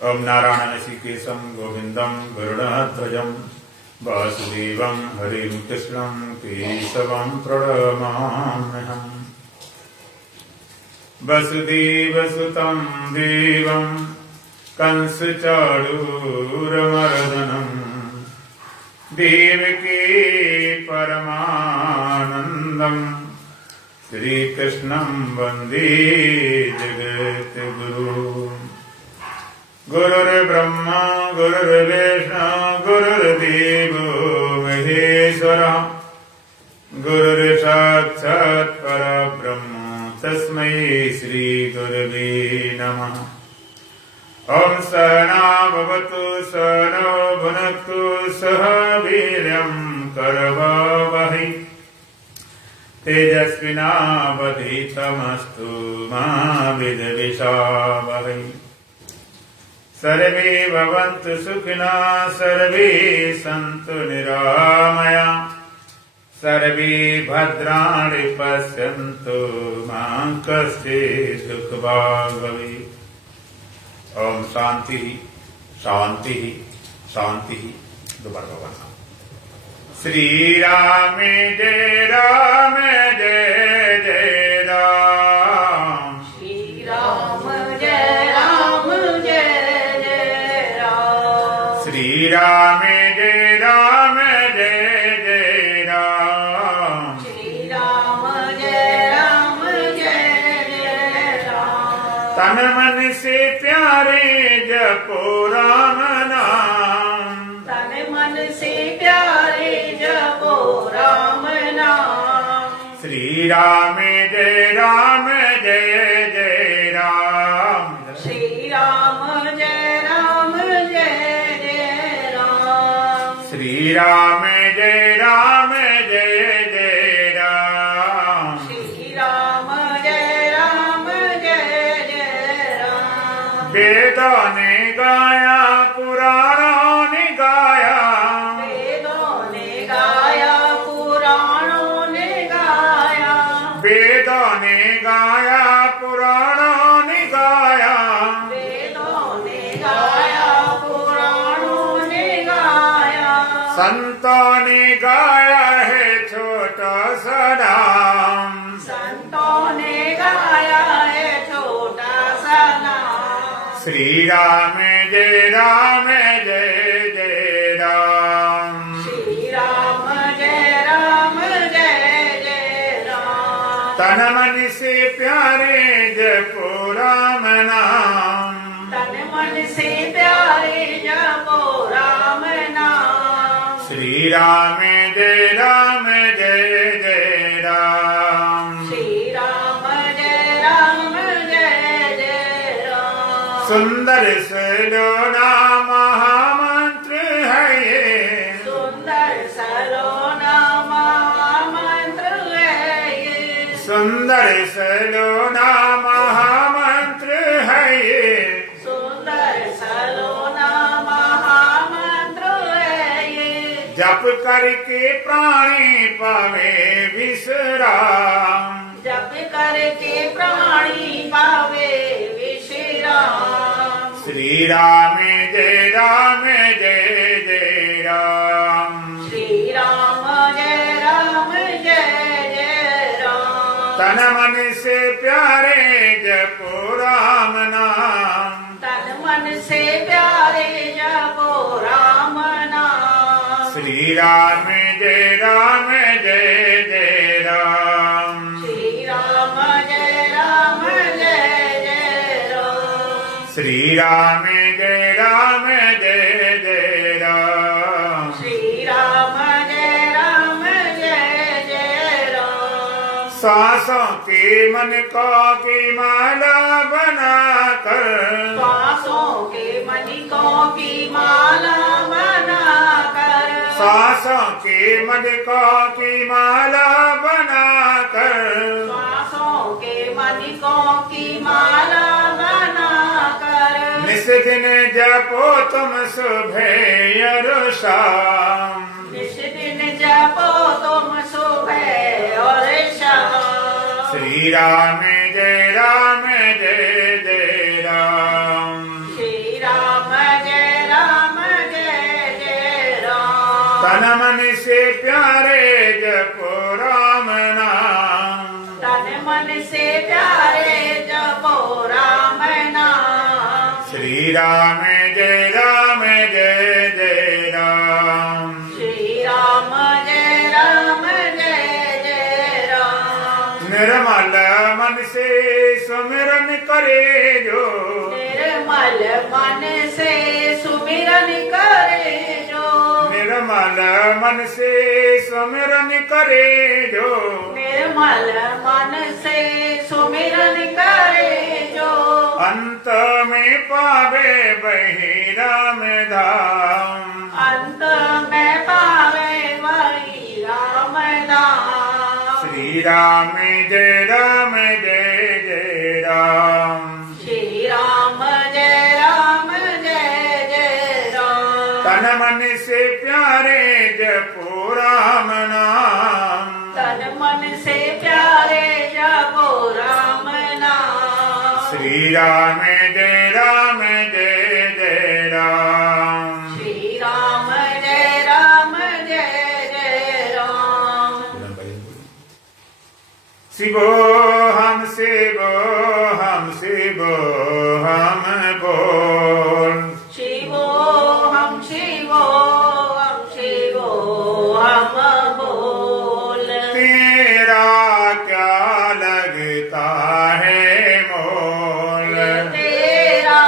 ओम नारायण ऋषिकेशं गोविंदं गरुडध्वजं वासुदेवं हरिं कृष्णं केशवं प्रणमाम्यहम्। वसुदेवसुतं देवं कंसचाणूरमर्दनं देवकी परमानन्दं श्रीकृष्णं वन्दे जगद्गुरुम्। गुरुर्ब्रह्मा गुरुर्विष्णु गुरुर्देवो महेश्वरः गुरुर्साक्षात् परब्रह्म तस्मै श्रीगुरवे नमः। ॐ सहना भवतु सहनौ भुनक्तु सह वीर्यं करवावहै तेजस्विनावधीतमस्तु मा विद्विषावहै। सर्वे भवन्तु सुखिनः सर्वे सन्तु निरामया सर्वे भद्राणि पश्यन्तु मा कश्चित् दुःखभाग् भवेत्। ओम शांति शांति शांति। दोबारा भगवान श्री राम जय राम जय जय राम। श्री राम जय राम जय जय राम। श्री राम जय राम जय जय राम। श्री राम जय राम जय जय राम। तन मन से प्यारे जपो राम नाम। तन मन से प्यारे जपो राम नाम। श्री राम जय राम जय जय राम। श्री राम जय राम जय जय राम। श्री राम जय राम जय जय राम। श्री राम जय राम जय जय राम। वेदों ने गाया पुराणों ने गाया। वेदों ने गाया पुराणों ने गाया। वेदों ने गाया पुराणों ने गाया। वेदों ने गाया पुराणों ने गाया। संतों ने गाया है छोटा सा नाम। संतों ने गाया है छोटा सा नाम। श्री राम जय राम जय जय राम। श्री राम जय राम जय जय राम। तन मन से प्यारे जपो राम नाम। तन मन से प्यारे जपो राम नाम। श्री राम जय राम जय जय राम। श्री राम जय राम जय जय राम। सुंदर सलोना महामंत्र है ये। सुंदर सलोना महामंत्र है ये। सुंदर सलोना महामंत्र है ये। सुंदर सलोना महामंत्र है ये। जप करके प्राणी पावे विश्राम। जप करके प्राणी पावे विश्राम। श्री राम जय राम जय जय राम। श्री राम जय राम जय जय राम। तन मन से प्यारे जपो राम नाम। तन मन से प्यारे जपो राम नाम। श्री राम जय राम जय जय राम। श्री राम जय राम जय जय राम। श्री राम जय राम जय जय राम। श्री राम जय राम जय जय राम। सांसों के मन को की माला बनाकर। श्वासों के मणिकों की माला बनाकर। सांसों के मणिकों की माला बनाकर। श्वासों के मणिकों की माला बनाकर। निस दिन जपो तुम सुबह और शाम। निस दिन जपो तुम सुबह और शाम। श्री राम जय राम जय जय राम। श्री राम श्री राम जय जय राम। श्री राम जय जय राम। निर्मल मन से सुमिरन करे जो, निर्मल मन से सुमिरन करे जो, निर्मल मन से सुमिरन करे जो, निर्मल मन से सुमिरन करे जो, अंत में पावे वही राम धाम, अंत में पावे वही राम धाम। श्री राम जय जय राम। श्री राम जय जय राम। तन मन से प्यारे जपो राम नाम, तन मन से प्यारे जपो राम नाम। श्री राम जय जय राम। श्री राम जय जय राम। शिवो हम शिवो हम शिवो हम बोल, शिवो हम शिवो हम शिवो हम बोल। तेरा क्या लगता है मोल, तेरा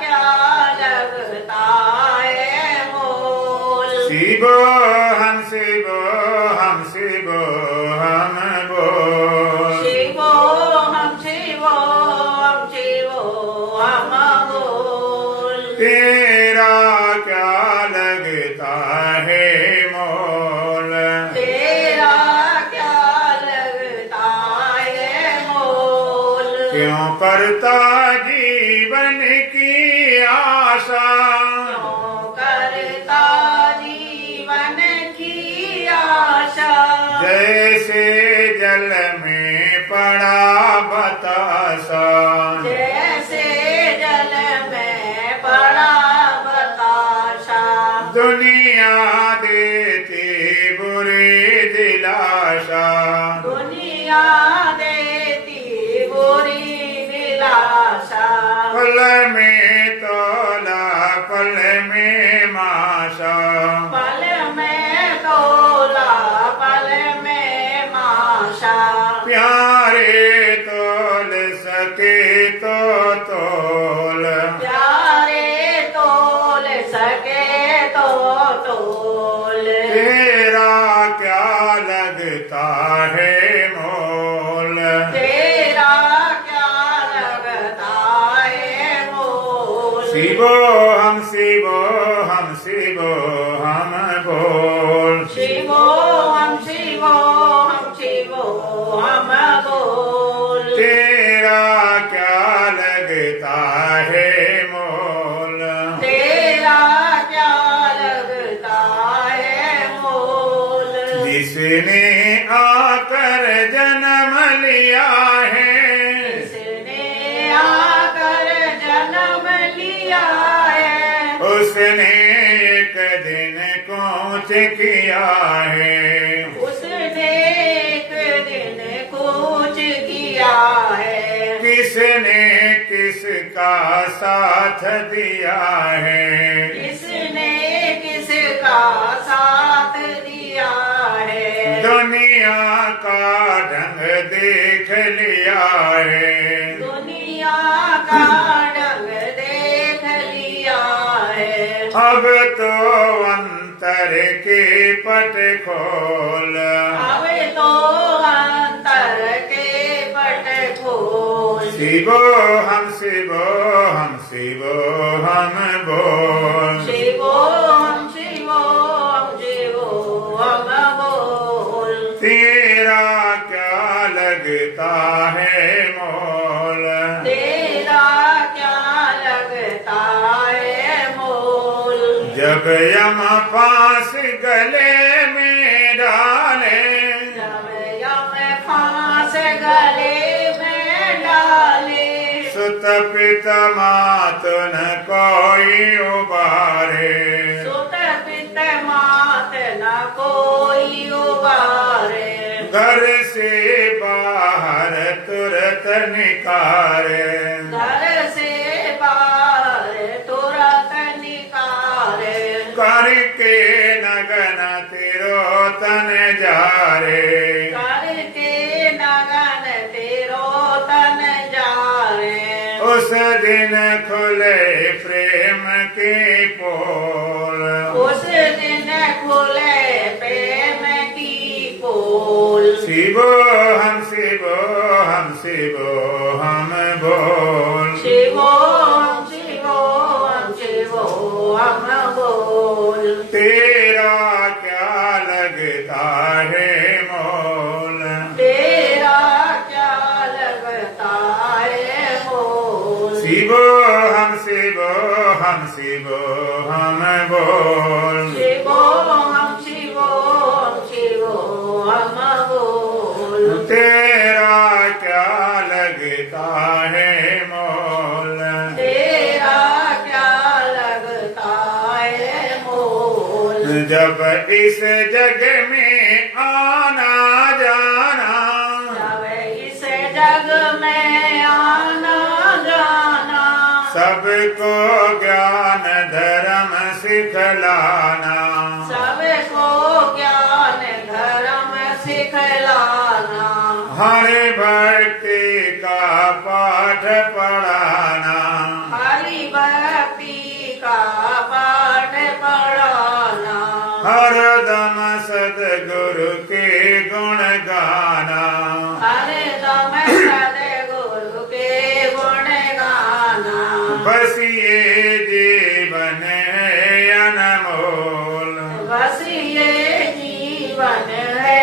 क्या लगता है मोल। शिवो हम शिवो हम शिवो हम बोल, शिवो हम शिवो हम शिवो हम बोल। तेरा क्या लगता है मोल, तेरा क्या लगता है मोल। क्यों करता जीवन की आशा, क्यों करता जीवन की आशा। जैसे जल में पड़ा बतासा, जैसे जल में पड़ा बताशा। दुनिया देती बुरी दिलाशा, दुनिया देती बुरी दिलाशा। पल में तोला पल में माशा, पल में तोला पल में माशा। प्यारे तोल सके तो तोल, प्यारे तोल सके तो तोल। तेरा क्या लगता है मोल, तेरा क्या लगता है मोल। शिवो हम शिवो हम शिवो हम बोल, शिवो हम शिवो हम शिवो हम बोल। तेरा क्या लगता है मोल, तेरा क्या लगता है मोल। जिसने आकर जन्म लिया है, जिसने आकर जन्म लिया है। उसने एक दिन कूच किया है, उसने एक दिन कुछ किया है। किसने किसका साथ दिया है, किसने किसका साथ दिया है। दुनिया का ढंग देख लिया है, दुनिया का ढंग देख लिया है। अब तो अंतर के पट खोल, अब तो अंतर के पट खोल। शिवो हम शिवो हम शिवो हम बोल, शिवो हम शिवो हम शिवो हम बोल। तेरा क्या लगता है मोल, तेरा क्या लगता है मोल। जब यम पास गले में डाले, जब यम फांस गले में डाले। सुत पित मात न कोई उबारे, सुत पित मात न कोई उबारे। घर से बाहर तुरंत निकारे, घर से बाहर प्यारे करके नगन तेरो तन जारे उस दिन खुले प्रेम के पोल उस दिन खुले प्रेम की पोल शिवो हम शिवो हम शिवो हम बोल शिवो शिवो शिवो हम बोल तेरा क्या लगता है मोल तेरा क्या लगता है बोल शिवो हम शिवो हम शिवो हम बोल शिवो हम शिवो शिवो हम बोल तेरा क्या लगता है मोल तेरा क्या लगता है मोल जब इस जग में आना जाना जब इस जग में आना जाना सबको ज्ञान धर्म सिखलाना सबको ज्ञान धर्म सिखलाना हर भक्ति का पाठ पढ़ाना हरि भक्ति का पाठ पढ़ाना हरदम सद्गुरु के गुण गाना हरदम सद्गुरु के गुण गाना बस ये जीवन है अनमोल बस ये जीवन है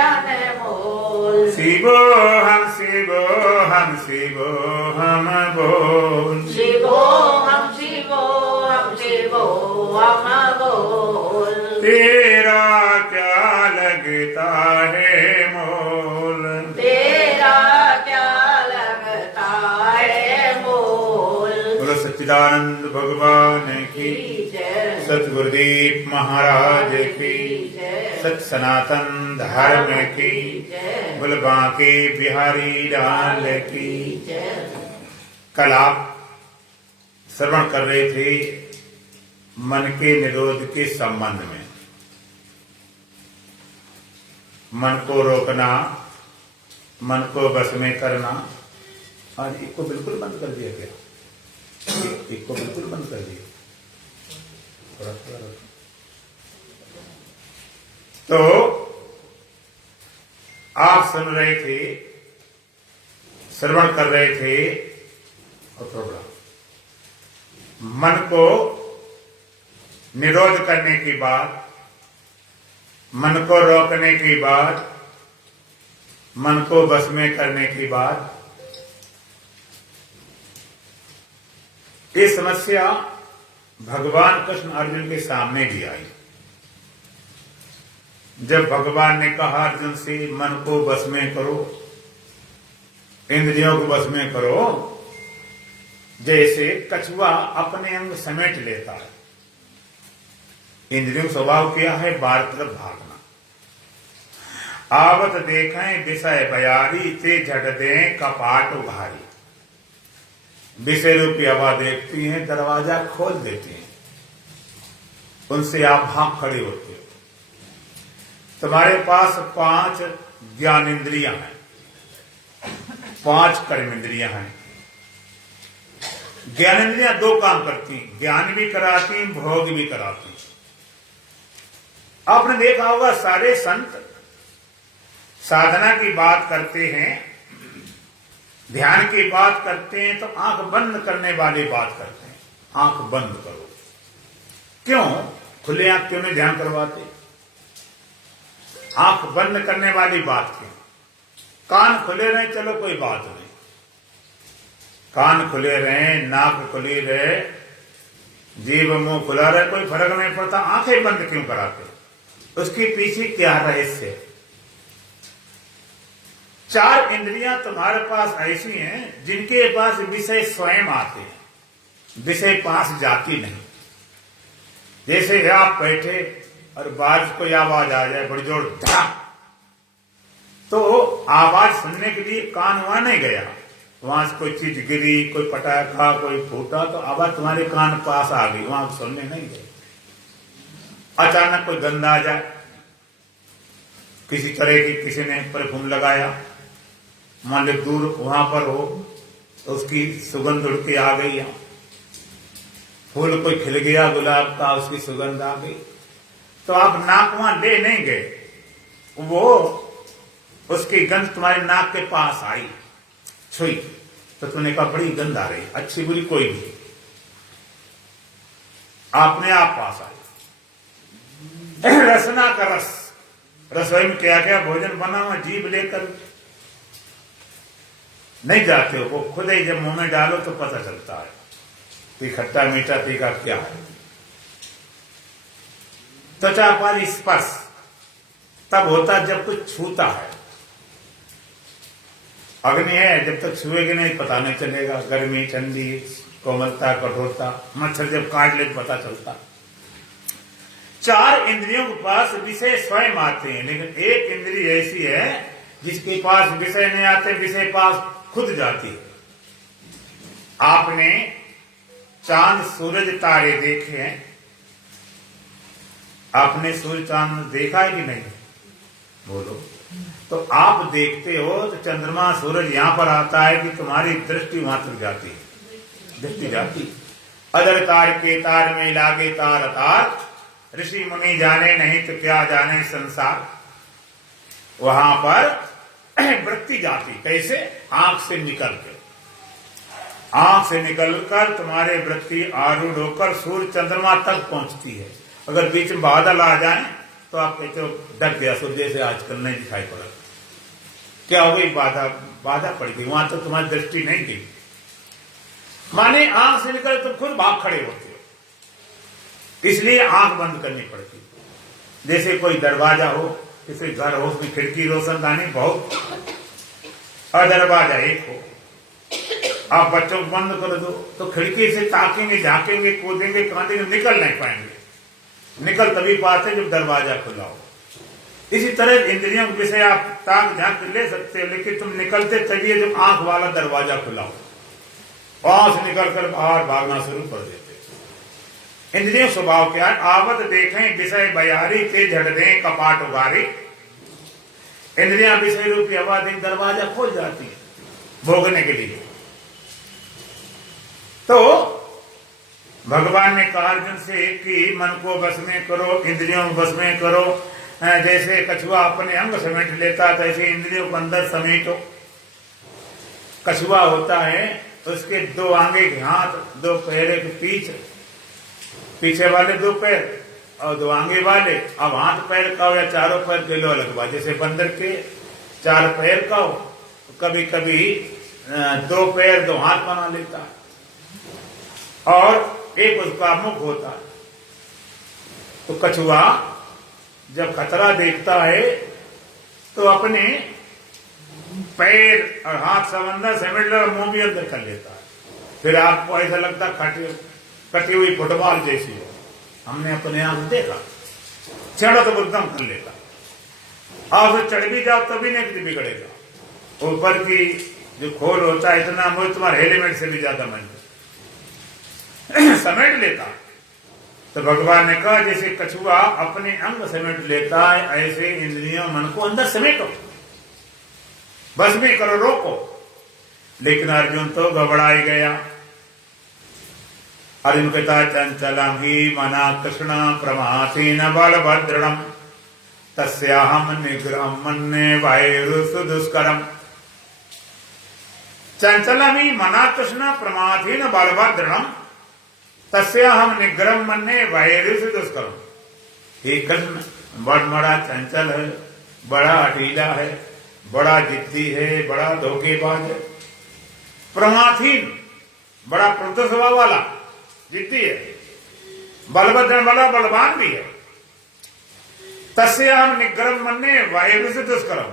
अनमोल शिवो हम शिवो हम शिवो हम बोल शिवो हम शिवो हम शिवो हम बोल तेरा क्या लगता है मोल तेरा क्या लगता है मोल बोलो सच्चिदानंद भगवान की जय सतगुरुदेव महाराज की जय सत सनातन धर्म की जय बोल बांके बिहारी लाल की जय कल आप श्रवण कर रहे थे मन के निरोध के संबंध में। मन को रोकना, मन को बस में करना। आज एक को बिल्कुल बंद कर दिया गया, एक को बिल्कुल बंद कर दिया। थोड़ा थोड़ा रखो। तो आप सुन रहे थे, श्रवण कर रहे थे, और थोड़ा मन को निरोध करने के बाद, मन को रोकने के बाद, मन को बस में करने के बाद ये समस्या भगवान कृष्ण अर्जुन के सामने भी आई। जब भगवान ने कहा अर्जुन से मन को बस में करो, इंद्रियों को बस में करो, जैसे कछुआ अपने अंग समेट लेता है। इंद्रियों का स्वभाव क्या है? बाहर तरफ भागना। आवत देखें विषय बयारी, ते झट दें कपाट उघारी। विषय रूपी हवा देखती हैं, दरवाजा खोल देती हैं, उनसे आप भाग खड़े होते हो। तुम्हारे पास 5 ज्ञान इंद्रियां हैं, 5 कर्म इंद्रियां हैं। ज्ञान इंद्रियां 2 काम करती हैं, ज्ञान भी कराती, भोग भी कराती। आपने देखा होगा सारे संत साधना की बात करते हैं, ध्यान की बात करते हैं, तो आंख बंद करने वाली बात करते हैं। आंख बंद करो। क्यों? खुले आंख क्यों नहीं ध्यान करवाते? आंख बंद करने वाली बात क्यों? कान खुले रहे, चलो कोई बात नहीं, कान खुले रहे, नाक खुली रहे, जीभ मुंह खुला रहे, कोई फर्क नहीं पड़ता। आंखें बंद क्यों कराते? उसके पीछे क्या रहस्य? 4 इंद्रियां तुम्हारे पास ऐसी हैं जिनके पास विषय स्वयं आते हैं, विषय पास जाती नहीं। जैसे आप बैठे और बाज कोई आवाज आ जाए बड़ी जोर धड़ाक, तो आवाज सुनने के लिए कान वहां नहीं गया, वहां से कोई चीज गिरी, कोई पटाखा, कोई फूटा, तो आवाज तुम्हारे कान पास आ गई, वहां सुनने नहीं गई। अचानक कोई गंध आ जाए, किसी तरह की किसी ने परफ्यूम लगाया, मान लो दूर वहां पर हो तो उसकी सुगंध उड़ के आ गई, फूल कोई खिल गया गुलाब का, उसकी सुगंध आ गई, तो आप नाक वहां ले नहीं गए, वो उसकी गंध तुम्हारे नाक के पास आई, छुई, तो तुमने कहा बड़ी गंध आ रही, अच्छी बुरी कोई नहीं, आपने आप पास आई। रसना का रस, रसोई में क्या क्या भोजन बना हुआ, जीभ लेकर नहीं जाते हो, वो खुद ही जब मुंह में डालो तो पता चलता है कि खट्टा मीठा तीखा क्या है। त्वचा पर स्पर्श तब होता जब कुछ छूता है, अग्नि है जब तक छुएगी नहीं पता नहीं चलेगा, गर्मी ठंडी कोमलता कठोरता, मच्छर जब काट ले पता चलता। चार इंद्रियों के पास विषय स्वयं आते हैं, लेकिन एक इंद्रिय ऐसी है जिसके पास विषय नहीं आते, विषय पास खुद जाती है। आपने चांद सूरज तारे देखे हैं, आपने सूर्य चांद देखा है कि नहीं, बोलो। तो आप देखते हो तो चंद्रमा सूरज यहां पर आता है कि तुम्हारी दृष्टि वहां तक जाती है, दृष्टि जाती। अदर तार के तार में लागे तार तार, ऋषि मुनि जाने नहीं तो क्या जाने संसार। वहां पर वृत्ति जाती, कैसे? आंख से निकल के, आंख से निकलकर तुम्हारे वृत्ति आरूढ़ होकर सूर्य चंद्रमा तक पहुंचती है। अगर बीच में बादल आ जाए तो आप कहते हो डर गया सूर्य से, आजकल नहीं दिखाई पड़ा, क्या हो गई? बाधा पड़ गई, वहां तक तुम्हारी दृष्टि नहीं गई। माने आंख से निकल तो खुद भाग खड़े होते हो, इसलिए आंख बंद करनी पड़ती। जैसे कोई दरवाजा हो, किसी घर हो, उसमें खिड़की रोशनदानी बहुत और दरवाजा एक हो, आप बच्चों को बंद कर दो तो खिड़की से ताकेंगे, झांकेंगे, कूदेंगे, कांदेंगे, निकल नहीं पाएंगे। निकल तभी पाते जब दरवाजा खुला हो। इसी तरह इंद्रियों के विषय आप ताक झांक ले सकते हो, लेकिन तुम निकलते तभी जब आंख वाला दरवाजा खुला हो, वहां से निकलकर बाहर भागना शुरू कर देते। इंद्रिय स्वभाव क्या है? आवत देखें विषय बयारी ते झड़ दें कपाट उगारी। इंद्रियां विषय रूपी हवा दें, दरवाजा खोल जाती है भोगने के लिए। तो भगवान ने कहा अर्जुन से कि मन को बस में करो, इंद्रियों को बस में करो। जैसे कछुआ अपने अंग समेट लेता तैसे इंद्रियों को अंदर समेटो। कछुआ होता है उसके दो आगे के हाथ, दो पैर के पीछे वाले दो पैर और दो आगे वाले। अब हाथ पैर का हो या चारों पैर के लो अलग बात। जैसे बंदर के चार पैर का हो, कभी कभी दो पैर दो हाथ बना लेता है और एक उसका मुख होता है। तो कछुआ जब खतरा देखता है तो अपने पैर और हाथ सब अंदर समेट लेता और मुंह भी अंदर कर लेता है। फिर आपको ऐसा लगता कटी हुई फुटबॉल जैसी हो। हमने अपने आप देखा, चढ़ो तो एकदम कर लेता, और फिर चढ़ भी जाओ तभी नहीं बिगड़ेगा। ऊपर की जो खोल होता है इतना मुझे तुम्हारे हेलमेट से भी ज्यादा मन समेट लेता। तो भगवान ने कहा जैसे कछुआ अपने अंग समेट लेता है, ऐसे इंद्रियों मन को अंदर समेटो, बस में करो, रोको। लेकिन अर्जुन तो घबराई गया। अर्जुन कहता चंचलम ही मना कृष्ण प्रमाथी न बलभद्रम तस्याहम निग्रहम मन्ये वायुरुसु दुष्करम। चंचलम ही मना कृष्ण प्रमाथी न बलभद्रम तस्याहम निग्रहम मन्ये वायुरुसु दुष्करम। हे कृष्ण बड़ा चंचल है, बड़ा अटीला है, बड़ा जिद्दी है, बड़ा धोखेबाज है। प्रमाथीन बड़ा प्रबुद्ध स्वभाव वाला जिद्दी है, बलभद्र बड़ा बलवान भी है। तस्याम निग्रह मन्ये वायु से दुष्करम।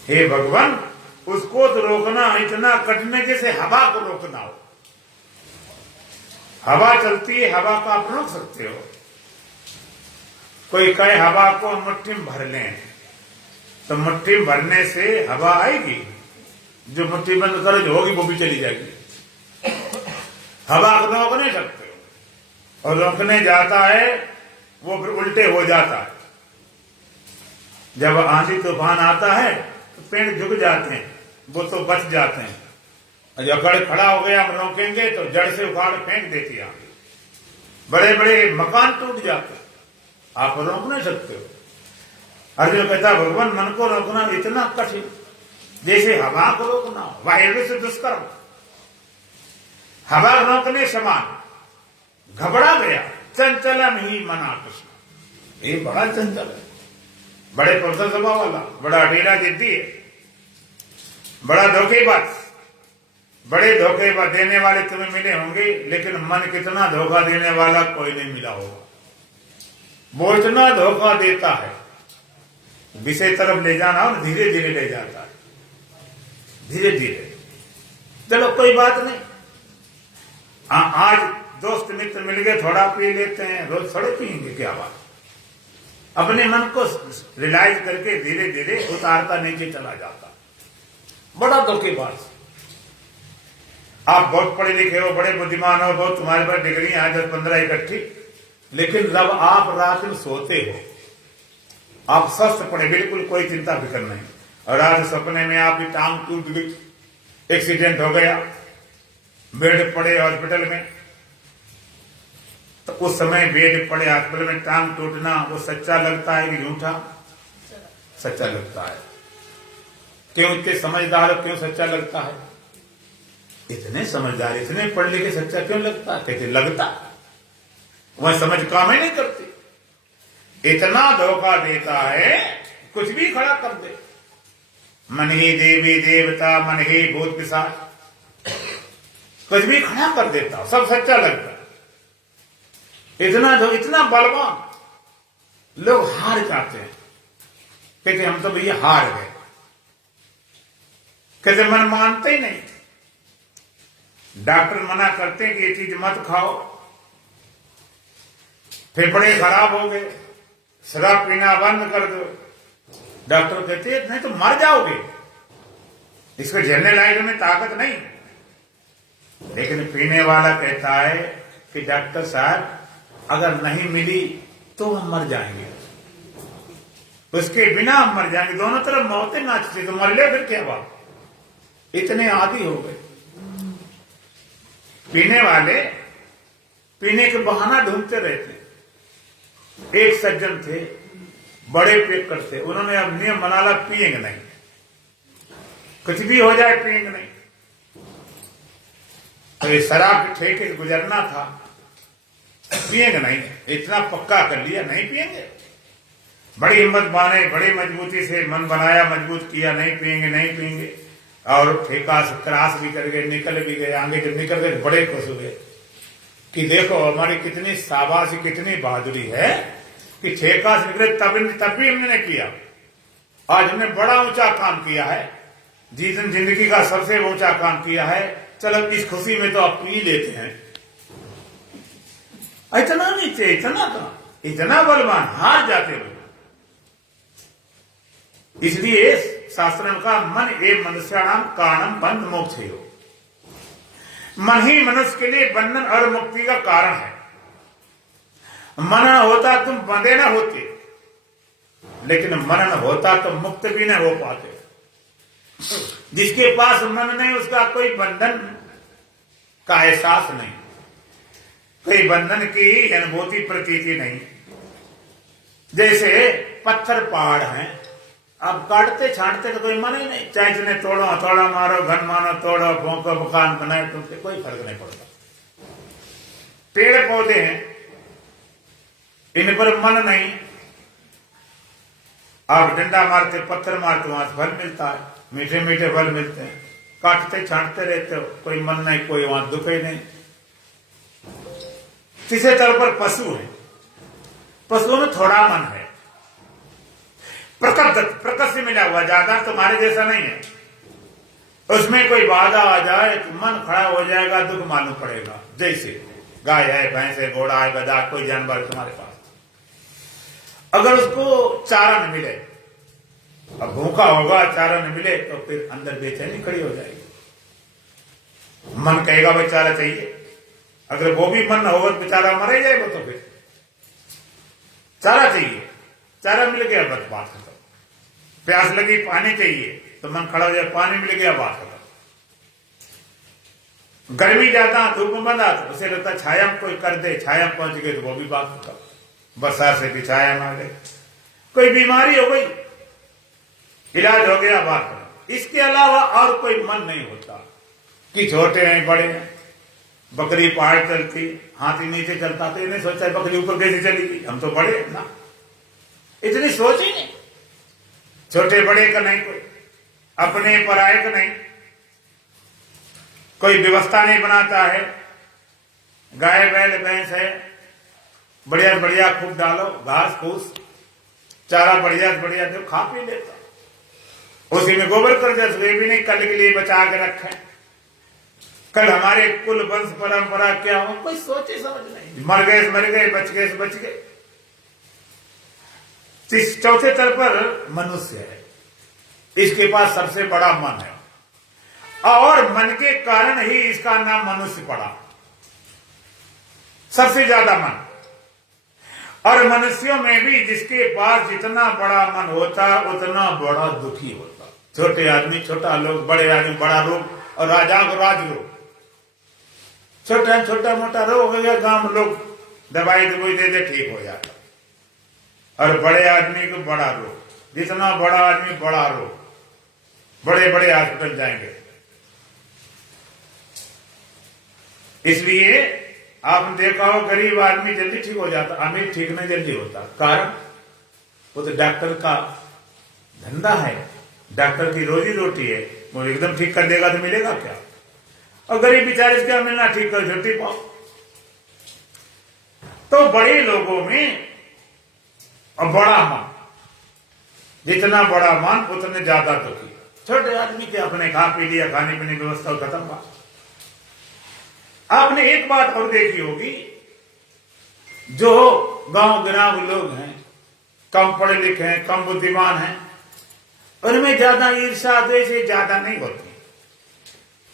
हे भगवान उसको तो रोकना इतना कठिन है जैसे हवा को रोकना हो। हवा चलती है, हवा को आप रोक सकते हो। कोई कहे हवा को मुट्ठी में भर लें तो मुट्ठी में भरने से हवा आएगी, जो मुट्ठी बंद करो जो होगी वो भी चली जाएगी। हवा को रोक नहीं सकते हो, और रोकने जाता है वो फिर उल्टे हो जाता है। जब आंधी तूफान आता है तो पेड़ झुक जाते हैं, वो तो बच जाते हैं। और जब पेड़ खड़ा हो गया, हम रोकेंगे तो जड़ से उखाड़ फेंक देती है आंधी। बड़े बड़े मकान टूट जाते, आप रोक नहीं सकते हो। अर्जुन कहता भगवान मन को रोकना इतना कठिन, जैसे हवा को रोकना वायु से दुष्कर्म। हवा रोकने समान, घबरा गया चंचलम ही मना कृष्ण। ये बड़ा चंचल है, बड़े प्रसन्न स्वभाव वाला, बड़ा डेरा जिद्दी है, बड़ा धोखेबाज। बड़े धोखेबाज देने वाले तुम्हें मिले होंगे, लेकिन मन कितना धोखा देने वाला कोई नहीं मिला होगा। वो इतना धोखा देता है, विषय तरफ ले जाना और धीरे धीरे ले जाता है, धीरे धीरे। चलो कोई बात नहीं, आज दोस्त मित्र मिल गए, थोड़ा पी लेते हैं, रोज थोड़े पियेंगे, क्या बात। अपने मन को रियलाइज करके धीरे धीरे उतारता नीचे चला जाता। बड़ा धोखेबाज। आप बहुत पढ़े लिखे हो, बड़े बुद्धिमान हो, बहुत तुम्हारे पास डिग्री है 10-15 इकट्ठी, लेकिन जब आप रात में सोते हो, आप स्वस्थ पड़े, बिल्कुल कोई चिंता फिक्र नहीं, और आज सपने में आपकी टांग टूट गई, एक्सीडेंट हो गया, बेड पड़े हॉस्पिटल में, तो उस समय बेड पड़े हॉस्पिटल में टांग टूटना, वो सच्चा लगता है कि झूठा? सच्चा लगता है। क्यों इतने समझदार हो, क्यों सच्चा लगता है? इतने समझदार, इतने पढ़ लिखे, सच्चा क्यों लगता है? कहते लगता, वह समझ काम ही नहीं करती। इतना धोखा देता है, कुछ भी खड़ा कर दे। मन ही देवी देवता, मन ही भूत पिशाच, कुछ भी खड़ा कर देता, सब सच्चा लगता। इतना बलवान, लोग हार जाते हैं, कहते हम तो भैया हार गए, कहते मन मानते ही नहीं। डॉक्टर मना करते हैं कि ये चीज मत खाओ, फेफड़े खराब हो गए, शराब पीना बंद कर दो, डॉक्टर कहते हैं नहीं तो मर जाओगे, इसको झेलने लायक में ताकत नहीं। लेकिन पीने वाला कहता है कि डॉक्टर साहब अगर नहीं मिली तो हम मर जाएंगे, उसके बिना हम मर जाएंगे, दोनों तरफ मौतें नाचती, तो मर ले फिर क्या बात। इतने आदी हो गए पीने वाले, पीने के बहाना ढूंढते रहते। एक सज्जन थे, बड़े पेट करते, उन्होंने अब नियम बना ला पिएंगे नहीं, कुछ भी हो जाए पिएंगे नहीं। तो ये शराब के ठेके से गुजरना था, पिएंगे नहीं, इतना पक्का कर लिया नहीं पिएंगे। बड़ी हिम्मत माने, बड़ी मजबूती से मन बनाया, मजबूत किया, नहीं पिएंगे नहीं पिएंगे, और ठेका से क्रॉस भी कर गए, निकल भी गए। आगे जब निकल गए बड़े खुश हुए कि देखो हमारी कितनी शाबाशी, कितनी बहादुरी है कि ठेका से निकले तब भी हमने किया। आज हमने बड़ा ऊंचा काम किया है, जीवन जिंदगी का सबसे ऊंचा काम किया है, चलो इस खुशी में तो आप पी लेते हैं। इतना नहीं चाहिए, इतना था, इतना बलवान, हार जाते लोग। इसलिए शास्त्र का मन एवं मनुष्याणाम कारणम बंध मोक्ष हो। मन ही मनुष्य के लिए बंधन और मुक्ति का कारण है। मन होता तुम बंधे न होते, लेकिन मन न होता तो मुक्त भी न हो पाते। जिसके पास मन नहीं उसका कोई बंधन का एहसास नहीं, कोई बंधन की अनुभूति प्रतीति नहीं। जैसे पत्थर पहाड़ हैं, अब काटते छांटते तो कोई मन ही नहीं, चाहे जिन्हें तोड़ो हथौड़ा मारो, घन मानो तोड़ो, भोंको मकान बनाए, तो कोई फर्क नहीं पड़ता। पेड़ पौधे हैं, इन पर मन नहीं, आप डंडा मारते, पत्थर मारते, वहां से फल मिलता है, मीठे मीठे फल मिलते हैं। काटते छांटते रहते हो, कोई मन नहीं, कोई वहां दुख ही नहीं। तीसरे तौर पर पशु है, पशुओं में थोड़ा मन है, प्रकृति से मिला हुआ, ज्यादा तुम्हारे जैसा नहीं है। उसमें कोई बाधा आ जाए तो मन खड़ा हो जाएगा, दुख मालूम पड़ेगा। जैसे गाय है, भैंस है, घोड़ा है, गधा, कोई जानवर है तुम्हारे पास, अगर उसको चारा न मिले, अब भूखा होगा, चारा न मिले, तो फिर अंदर बेचैनी खड़ी हो जाएगी। मन कहेगा भाई चारा चाहिए, अगर वो भी मन न होगा तो बेचारा मरे जाएगा। तो फिर चारा चाहिए, चारा मिल गया, बस बात खत्म। प्यास लगी पानी चाहिए तो मन खड़ा हो जाए, पानी मिल गया, बात खत्म। गर्मी ज्यादा, धूप में बंदा तो उसे लगता छाया में कोई कर दे, छाया में पहुंच गए तो वो भी बात खत्म। बरसात से भी छाया में आ गए, कोई बीमारी हो गई, इलाज हो गया, बात खत्म। इसके अलावा और कोई मन नहीं होता कि छोटे हैं बड़े हैं। बकरी पहाड़ चलती, हाथी नीचे चलता, तो इन्हें सोचा बकरी ऊपर कैसे चलेगी, हम तो बड़े हैं ना, इतनी सोच ही नहीं। छोटे बड़े का नहीं, कोई अपने पराये का नहीं, कोई व्यवस्था नहीं बनाता है। गाय बैल भैंस है, बढ़िया बढ़िया खूब डालो, घास फूस चारा बढ़िया बढ़िया दो, खा पी लेता, उसी में गोबर कर दे, वे भी नहीं कल के लिए बचा के रखे, कल हमारे कुल वंश परंपरा क्या हो, कोई सोचे समझ नहीं। मर गए मर गए, बच गए बच गए। चौथे स्तर पर मनुष्य है, इसके पास सबसे बड़ा मन है और मन के कारण ही इसका नाम मनुष्य पड़ा, सबसे ज्यादा मन। और मनुष्यों में भी जिसके पास जितना बड़ा मन होता उतना बड़ा दुखी होता। छोटे आदमी छोटा रोग, बड़े आदमी बड़ा रोग, और राजा को राज रोग। छोटा छोटा मोटा रोग हो गया, गांव लोग दवाई दवाई दे दे ठीक हो जाता, और बड़े आदमी को बड़ा रोग, जितना बड़ा आदमी बड़ा रोग, बड़े बड़े हॉस्पिटल जाएंगे। इसलिए आपने देखा हो गरीब आदमी जल्दी ठीक हो जाता, अमीर ठीक नहीं जल्दी होता। कारण वो तो डॉक्टर का धंधा है, डॉक्टर की रोजी रोटी है, वो एकदम ठीक कर देगा तो मिलेगा क्या। और गरीब बेचारे क्या मिलना, ठीक कर छुट्टी पाओ। तो बड़े लोगों में और बड़ा मन, जितना बड़ा मन उतने ज्यादा दुखी। छोटे आदमी के अपने खा पी लिया, खाने पीने की व्यवस्था खत्म हुआ। आपने एक बात और देखी होगी, जो गांव गिराव लोग हैं, कम पढ़े लिखे हैं, कम बुद्धिमान हैं, उनमें ज्यादा ईर्ष्या द्वेष ज्यादा नहीं होती।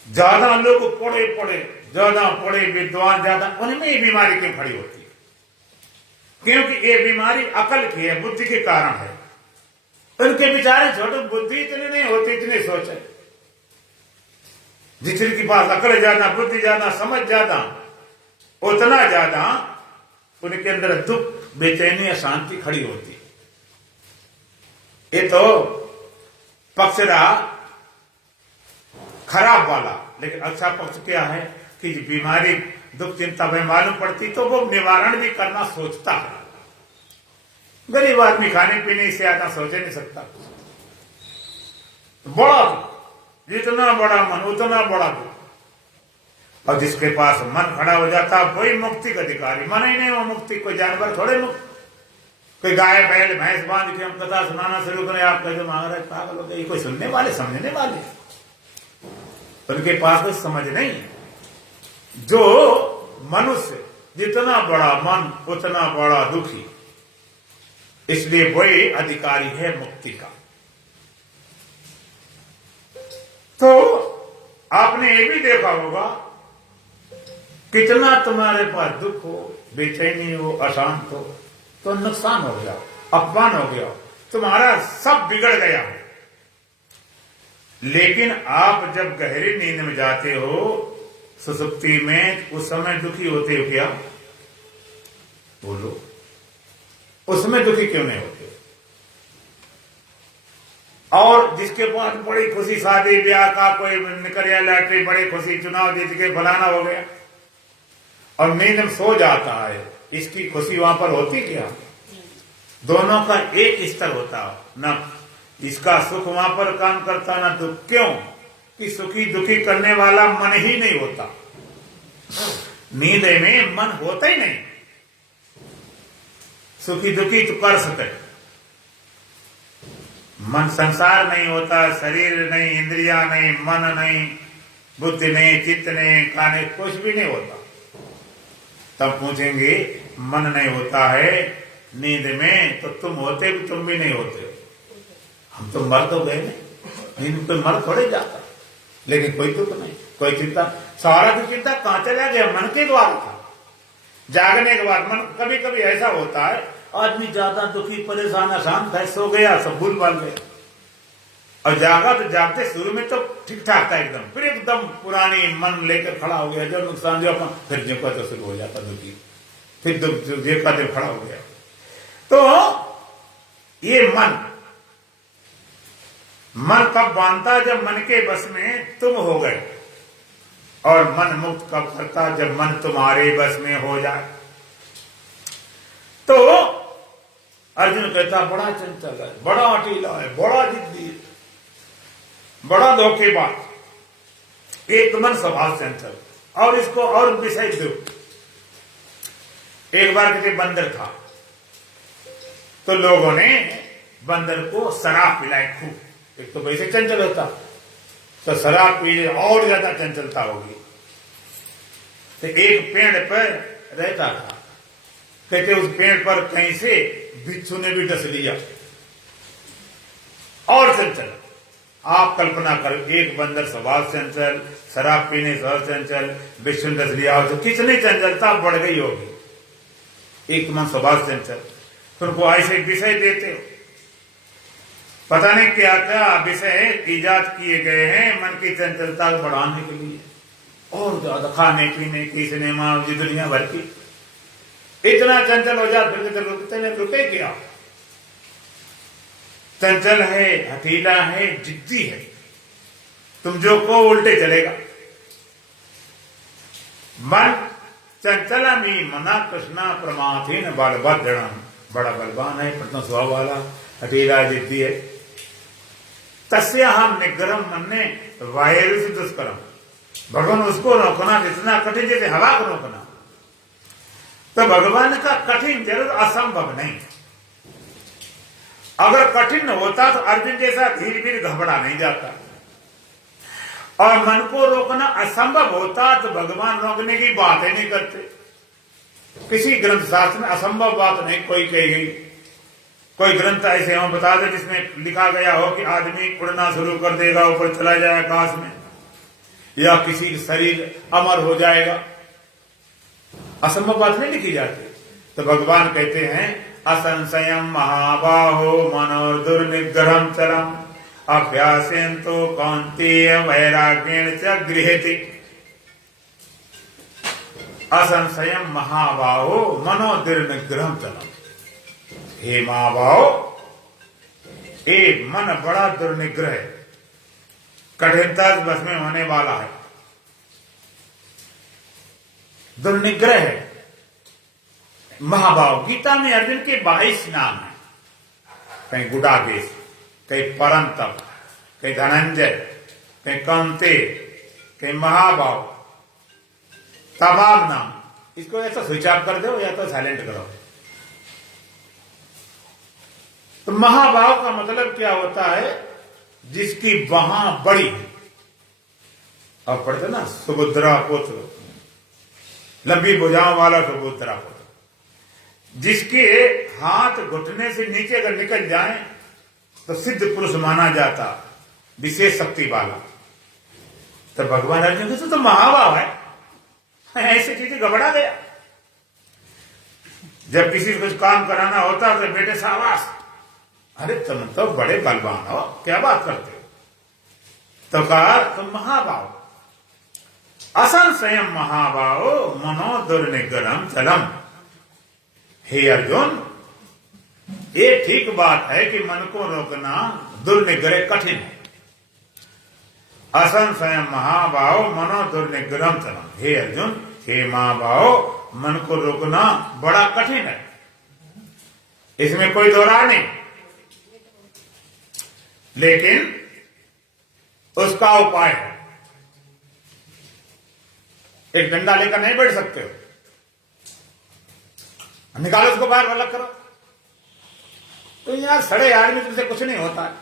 ज्यादा लोग पढ़े पढ़े, ज्यादा पढ़े विद्वान ज्यादा, उनमें ये बीमारी क्यों खड़ी होती है? क्योंकि ये बीमारी अकल की है, बुद्धि के कारण है। उनके बेचारे छोटे बुद्धि इतनी नहीं होती, इतनी सोच है। जिसके पास अकल ज्यादा, बुद्धि ज्यादा, समझ ज्यादा, उतना ज्यादा उनके अंदर दुख, बेचैनी, अशांति खड़ी होती। ये तो पक्ष रहा खराब वाला, लेकिन अच्छा पक्ष क्या है कि बीमारी दुख चिंता में मालूम पड़ती तो वो निवारण भी करना सोचता है। गरीब आदमी खाने पीने से ज्यादा सोच नहीं सकता। बड़ा जितना बड़ा मन उतना बड़ा दुख, और जिसके पास मन खड़ा हो जाता वही मुक्ति का अधिकारी। मन ही नहीं वो मुक्ति, कोई जानवर थोड़े मुक्त। कोई गाय बैल भैंस बांध के हम कथा सुनाना शुरू करें, आप कैसे महाराज पागल हो गए, कोई सुनने वाले समझने वाले, उनके पास कोई समझ नहीं। जो मनुष्य जितना बड़ा मन उतना बड़ा दुखी, इसलिए वही अधिकारी है मुक्ति का। तो आपने ये भी देखा होगा, कितना तुम्हारे पास दुख हो, बेचैनी हो, अशांत हो, तो नुकसान हो गया, अपमान हो गया, तुम्हारा सब बिगड़ गया हो। लेकिन आप जब गहरी नींद में जाते हो, सुसुप्ति में, उस समय दुखी होते हो क्या? बोलो, उसमें दुखी क्यों नहीं होते? और जिसके पास बड़ी खुशी, शादी ब्याह का कोई निकल गया, लैटरी, बड़ी खुशी, चुनाव जीत के फलाना हो गया, और नींद में सो जाता है, इसकी खुशी वहां पर होती क्या? दोनों का एक स्तर होता, ना इसका सुख वहां पर काम करता ना दुख। क्यों? कि सुखी दुखी करने वाला मन ही नहीं होता। नींद में मन होता ही नहीं, सुखी दुखी तो कर सके। मन संसार नहीं होता, शरीर नहीं, इंद्रिया नहीं, मन नहीं, बुद्धि नहीं, चित्त नहीं, काने, कुछ भी नहीं होता। तब पूछेंगे मन नहीं होता है नींद में, तो तुम होते भी, तुम भी नहीं होते। हम तो मर तो गए नहीं, नींद में कोई मर थोड़े जाता, लेकिन कोई दुख नहीं, कोई चिंता। सारा तो चिंता कहां चला गया? मन के द्वारा था। जागने के बाद मन, कभी कभी ऐसा होता है आदमी ज्यादा दुखी, परेशान, अशांत है, सो गया, सब भूल भाल गया, और जागा तो जागते शुरू में तो ठीक ठाक था एकदम, फिर एकदम पुरानी मन लेकर खड़ा हो गया, जब नुकसान जो अपन फिर जो तो शुरू हो जाता दुखी, फिर जेब का जब खड़ा हो गया। तो ये मन कब बांधता, जब मन के बस में तुम हो गए, और मन मुक्त कब करता, जब मन तुम्हारे बस में हो जाए। तो अर्जुन कहता बड़ा चंचल है, बड़ा अटीला है, बड़ा जिद्दी है, बड़ा धोखेबाज, एक मन स्वभाव चंचल, और इसको और विषय दो। एक बार किसी बंदर था, तो लोगों ने बंदर को शराब पिलाई खूब, एक तो वैसे चंचल होता, तो शराब पीने और ज्यादा चंचलता होगी। तो एक पेड़ पर रहता था, कहते उस पेड़ पर कहीं से बिच्छू ने भी डस लिया, और चंचल। आप कल्पना करो, एक बंदर स्वभाव चंचल, शराब पीने स्वभाव चंचल, बिच्छू ने डस लिया, तो कितनी चंचलता बढ़ गई होगी। एक मन स्वभाव चंचल, फिर उनको ऐसे विषय देते हो, पता नहीं क्या क्या विषय ईजाद किए गए हैं मन की चंचलता को बढ़ाने के लिए, और ज्यादा खाने पीने की, सिनेमा की, दुनिया भर की। इतना चंचल हो जाए फिर रुके क्या। चंचल है, हठीला है, जिद्दी है, तुम जो को उल्टे चलेगा। मन चंचलामी मना कृष्णा प्रमाथीन बलभद्र, बड़ा बलवान है, प्रथम स्वभाव वाला, हठीला जिद्दी है। तस्य हम निग्रह मन ने वायु से दुष्कर्म, भगवान उसको रोकना जितना कठिन जैसे हवा को रोकना, तो भगवान का कठिन जरूर असंभव नहीं। अगर कठिन होता तो अर्जुन जैसा धीरे धीरे घबरा नहीं जाता, और मन को रोकना असंभव होता तो भगवान रोकने की बात ही नहीं करते। किसी ग्रंथ शास्त्र में असंभव बात नहीं कोई कही गई। कोई ग्रंथ ऐसे हो बता दे जिसमें लिखा गया हो कि आदमी उड़ना शुरू कर देगा, ऊपर चला जाएगा आकाश में, या किसी शरीर अमर हो जाएगा, असंभव बात नहीं लिखी जाती। तो भगवान कहते हैं असंशयम महाबाहो मनोर्दुर्निग्रहम चरम अभ्यासेन तो कौन्तेय वैराग्येण च गृह्यते। असंशयम महाबाहो मनोर्दुर्निग्रहम चरम, हे महाबाहो, ये मन बड़ा दुर्निग्रह है, कठिनता बस में होने वाला है, दुर्निग्रह है। महाभाव गीता में अर्जुन के 22 नाम है, कहीं गुडाकेश, कहीं परंतप, कहीं धनंजय, कहीं कौन्तेय, कहीं महाभाव, तमाम नाम। इसको ऐसा स्विच ऑफ कर दो या तो साइलेंट करो। तो महाभाव का मतलब क्या होता है, जिसकी बाह बड़ी, अब पढ़ते ना सुभद्रा पुत्र, लंबी भुजाओं वाला सुभद्रा पुत्र, जिसके हाथ घुटने से नीचे अगर निकल जाए तो सिद्ध पुरुष माना जाता, विशेष शक्ति वाला। तो भगवान अर्जुन के तो महाभाव है, ऐसी चीजें घबरा गया। जब किसी को कुछ काम कराना होता तो बेटे शाबाश, अरे तुम तो बड़े बलवान हो, क्या बात करते हो। तो कहा तुम महाभाव, असंशयम महाभाव मनो दुर्निग्रहम चलम। हे अर्जुन, ये ठीक बात है कि मन को रोकना दुर्निग्रह कठिन है। असंशयम महाभाव मनो दुर्निग्रहम चलम, हे अर्जुन, हे महाभाव, मन को रोकना बड़ा कठिन है, इसमें कोई दो राय नहीं। लेकिन उसका उपाय है, एक डंडा लेकर नहीं बैठ सकते हो, निकालो उसको बाहर, अलग करो। तो यार सड़े आदमी तुमसे कुछ नहीं होता है।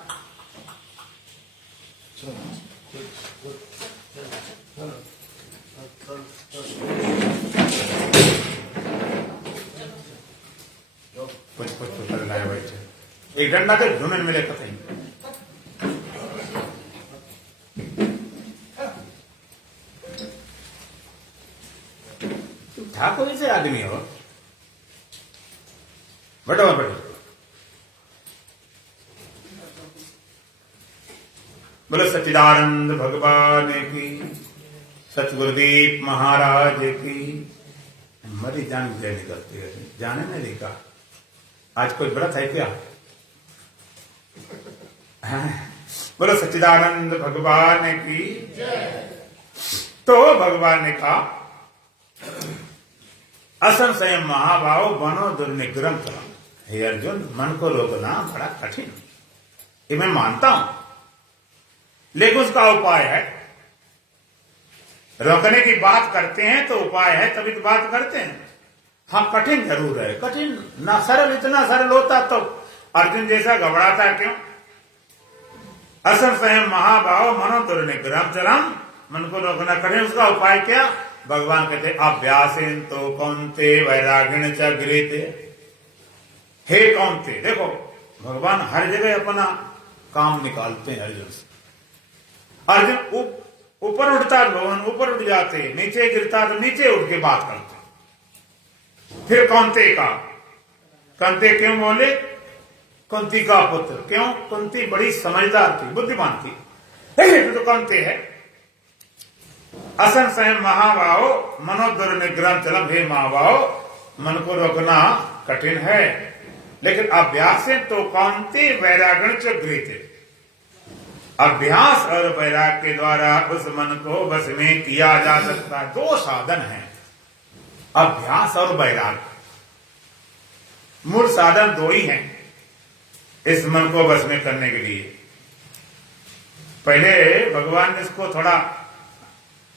कुछ लाए बैठे, एक डंडा के झूमन में लेकर थे। ठाकुर से आदमी हो, बैठो बैठो। बोले सच्चिदानंद भगवान की, सतगुरुदीप महाराज की। मरी जान जय निकलती है, जाने नहीं देखा। आज कोई व्रत है क्या? बोलो सच्चिदानंद भगवान की। तो भगवान ने कहा, असंशयम महाभाव बनो दुर्निग्रह चला। हे अर्जुन, मन को रोकना बड़ा कठिन, ये मैं मानता हूं, लेकिन उसका उपाय है। रोकने की बात करते हैं तो उपाय है, तभी तो बात करते हैं। हाँ, कठिन जरूर है, कठिन ना सरल। इतना सरल होता तो अर्जुन जैसा घबराता क्यों? असंशय महाभाव मनो दुर्निग्रह चरम, मन को रोकना कठिन, उसका उपाय क्या? भगवान कहते अभ्यासेन तो कौन्ते वैरागिण च गृहीते। हे कौन्ते, देखो भगवान हर जगह अपना काम निकालते हैं अर्जुन से। अर्जुन ऊपर उठता भगवान ऊपर उठ जाते, नीचे गिरता तो नीचे उठ के बात करते। फिर कौन्ते का, कौन्ते क्यों बोले? कुंती का पुत्र, क्यों? कुंती बड़ी समझदार थी, बुद्धिमान थी, तो कौन्ते है। असंशय महाभाव मनो दुर्निग्रह चलम, हे महाभाव, मन को रोकना कठिन है, लेकिन अभ्यास से तो कौन्ते वैरागण च गृहीते। अभ्यास और वैराग के द्वारा उस मन को बस में किया जा सकता है। दो साधन हैं, अभ्यास और वैराग। मूल साधन दो ही हैं इस मन को बस में करने के लिए। पहले भगवान ने इसको थोड़ा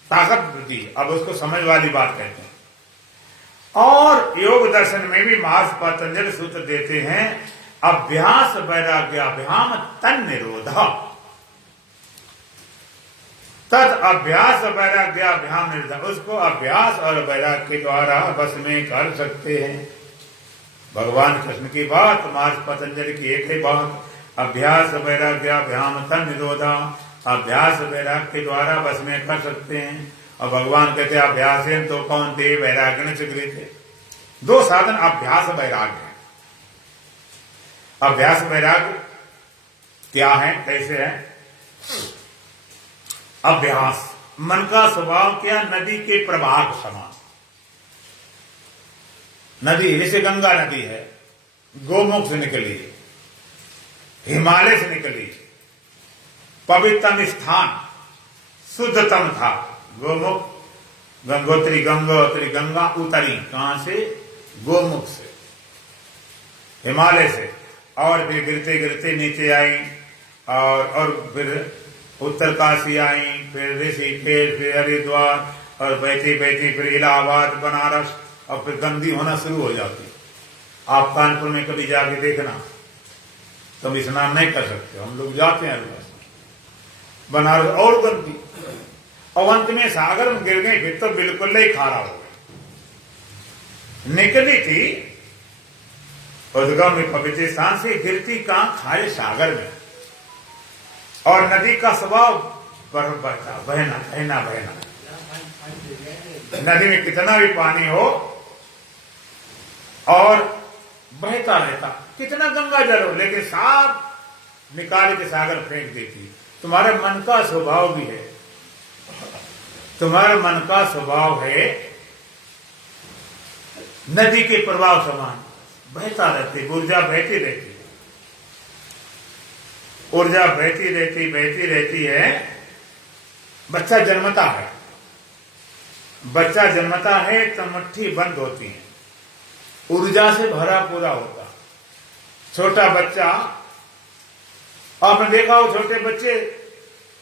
ताकत दी, अब उसको समझ वाली बात कहते हैं। और योग दर्शन में भी महर्षि पतंजलि सूत्र देते हैं, अभ्यास वैराग्याभ्याम तन निरोध। तद अभ्यास वैराग्याभ्याम निरोध, उसको अभ्यास और वैराग के द्वारा बस में कर सकते हैं। भगवान कृष्ण की बात, महर्षि पतंजलि की एक ही बात, अभ्यास वैराग्याभ्याम तन निरोधा, अभ्यास वैराग के द्वारा बस में कर सकते हैं। और भगवान कहते हैं अभ्यास तो कौन्ते वैरागिण च गृहीते। दो साधन अभ्यास वैराग है। अभ्यास वैराग क्या है, कैसे है? अभ्यास, मन का स्वभाव क्या? नदी के प्रवाह के समान। नदी जैसे गंगा नदी है, गोमुख से निकली, हिमालय से निकली, पवित्रतम स्थान, शुद्धतम था गोमुख। गंगोत्री गंगा उतरी कहां से? गोमुख से, हिमालय से, और फिर गिरते गिरते नीचे आई, और फिर उत्तरकाशी आई, फिर ऋषिकेश, फिर हरिद्वार, और बहती बहती फिर इलाहाबाद, बनारस, और फिर गंदी होना शुरू हो जाती। आप कानपुर में कभी जाके देखना, तुम स्नान नहीं कर सकते, हम लोग जाते हैं बनारस, और गंदी, और अंत में सागर में गिर गए, फिर तो बिल्कुल ही खारा हो गए। निकली थी उद्गम में पवित्र स्थान से, गिरती कहां? खारे सागर में। और नदी का स्वभाव बर्फ बहता, बहना बहना बहना। नदी में कितना भी पानी हो और बहता रहता, कितना गंगा जल हो, लेकिन साफ निकाल के सागर फेंक देती। तुम्हारे मन का स्वभाव भी है, तुम्हारे मन का स्वभाव है नदी के प्रवाह समान, बहता रहती, ऊर्जा बहती रहती, ऊर्जा बहती रहती है। बच्चा जन्मता है, बच्चा जन्मता है तो मुट्ठी बंद होती है, ऊर्जा से भरा पूरा होता। छोटा बच्चा, आपने देखा हो छोटे बच्चे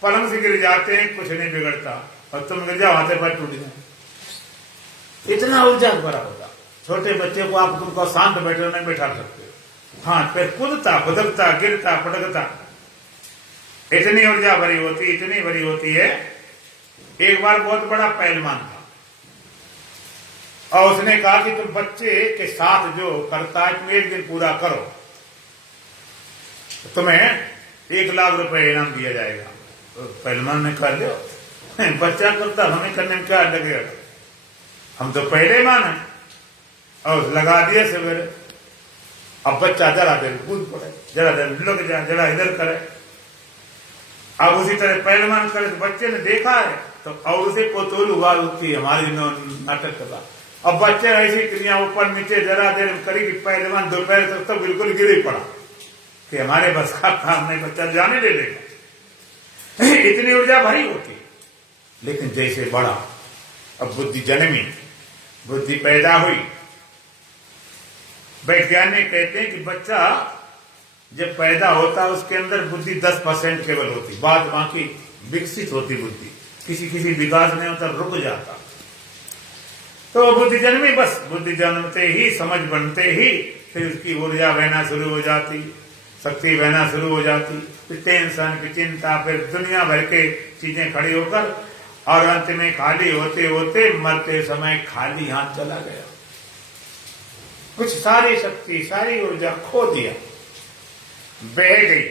पलंग से गिर जाते हैं, कुछ नहीं बिगड़ता, और तुम गिर जाओ हाथे पर टूट जाए, इतना ऊर्जा भरा होता। छोटे बच्चे को आप तुमको शांत बैठे नहीं बैठा सकते, हाँ, फिर कूदता खुदकता, गिरता पटकता, इतनी ऊर्जा भरी होती, इतनी भरी होती है। एक बार बहुत बड़ा पहलवान था, और उसने कहा कि तुम बच्चे के साथ जो करता है तुम एक दिन पूरा करो, तुम्हें 1 लाख रुपए इनाम दिया जाएगा। तो पहलवान ने कर लो, बच्चा करता, हमें करने में क्या लगेगा, हम तो पहले मान है, और लगा दिया सवेरे। अब बच्चा जरा देर कूद पड़े, जरा देर लुक जाए, जरा इधर करे, अब उसी तरह पहलवान करे तो बच्चे ने देखा है तो और उसे कोतोल हुआ उसकी हमारी नाटक का। अब बच्चे ऐसी क्रिया ऊपर नीचे जरा देर करी कि पहलवान दोपहर तक तो बिल्कुल गिर ही पड़ा कि हमारे बस का काम नहीं, बच्चा जाने दे देगा। इतनी ऊर्जा भरी होती। लेकिन जैसे बड़ा, अब बुद्धि जन्मी, बुद्धि पैदा हुई। वैज्ञानिक कहते हैं कि बच्चा जब पैदा होता उसके अंदर बुद्धि 10% केवल होती, बाद बाकी विकसित होती बुद्धि, किसी किसी विकास नहीं होता, रुक जाता। तो बुद्धि जन्मी, बस बुद्धि जन्मते ही, समझ बनते ही फिर उसकी ऊर्जा बहना शुरू हो जाती, शक्ति बहना शुरू हो जाती, फिर टेंशन, फिर चिंता, फिर दुनिया भर के चीजें खड़ी होकर, और अंत में खाली होते होते मरते समय खाली हाथ चला गया। कुछ सारी शक्ति, सारी ऊर्जा खो दिया, बह गई।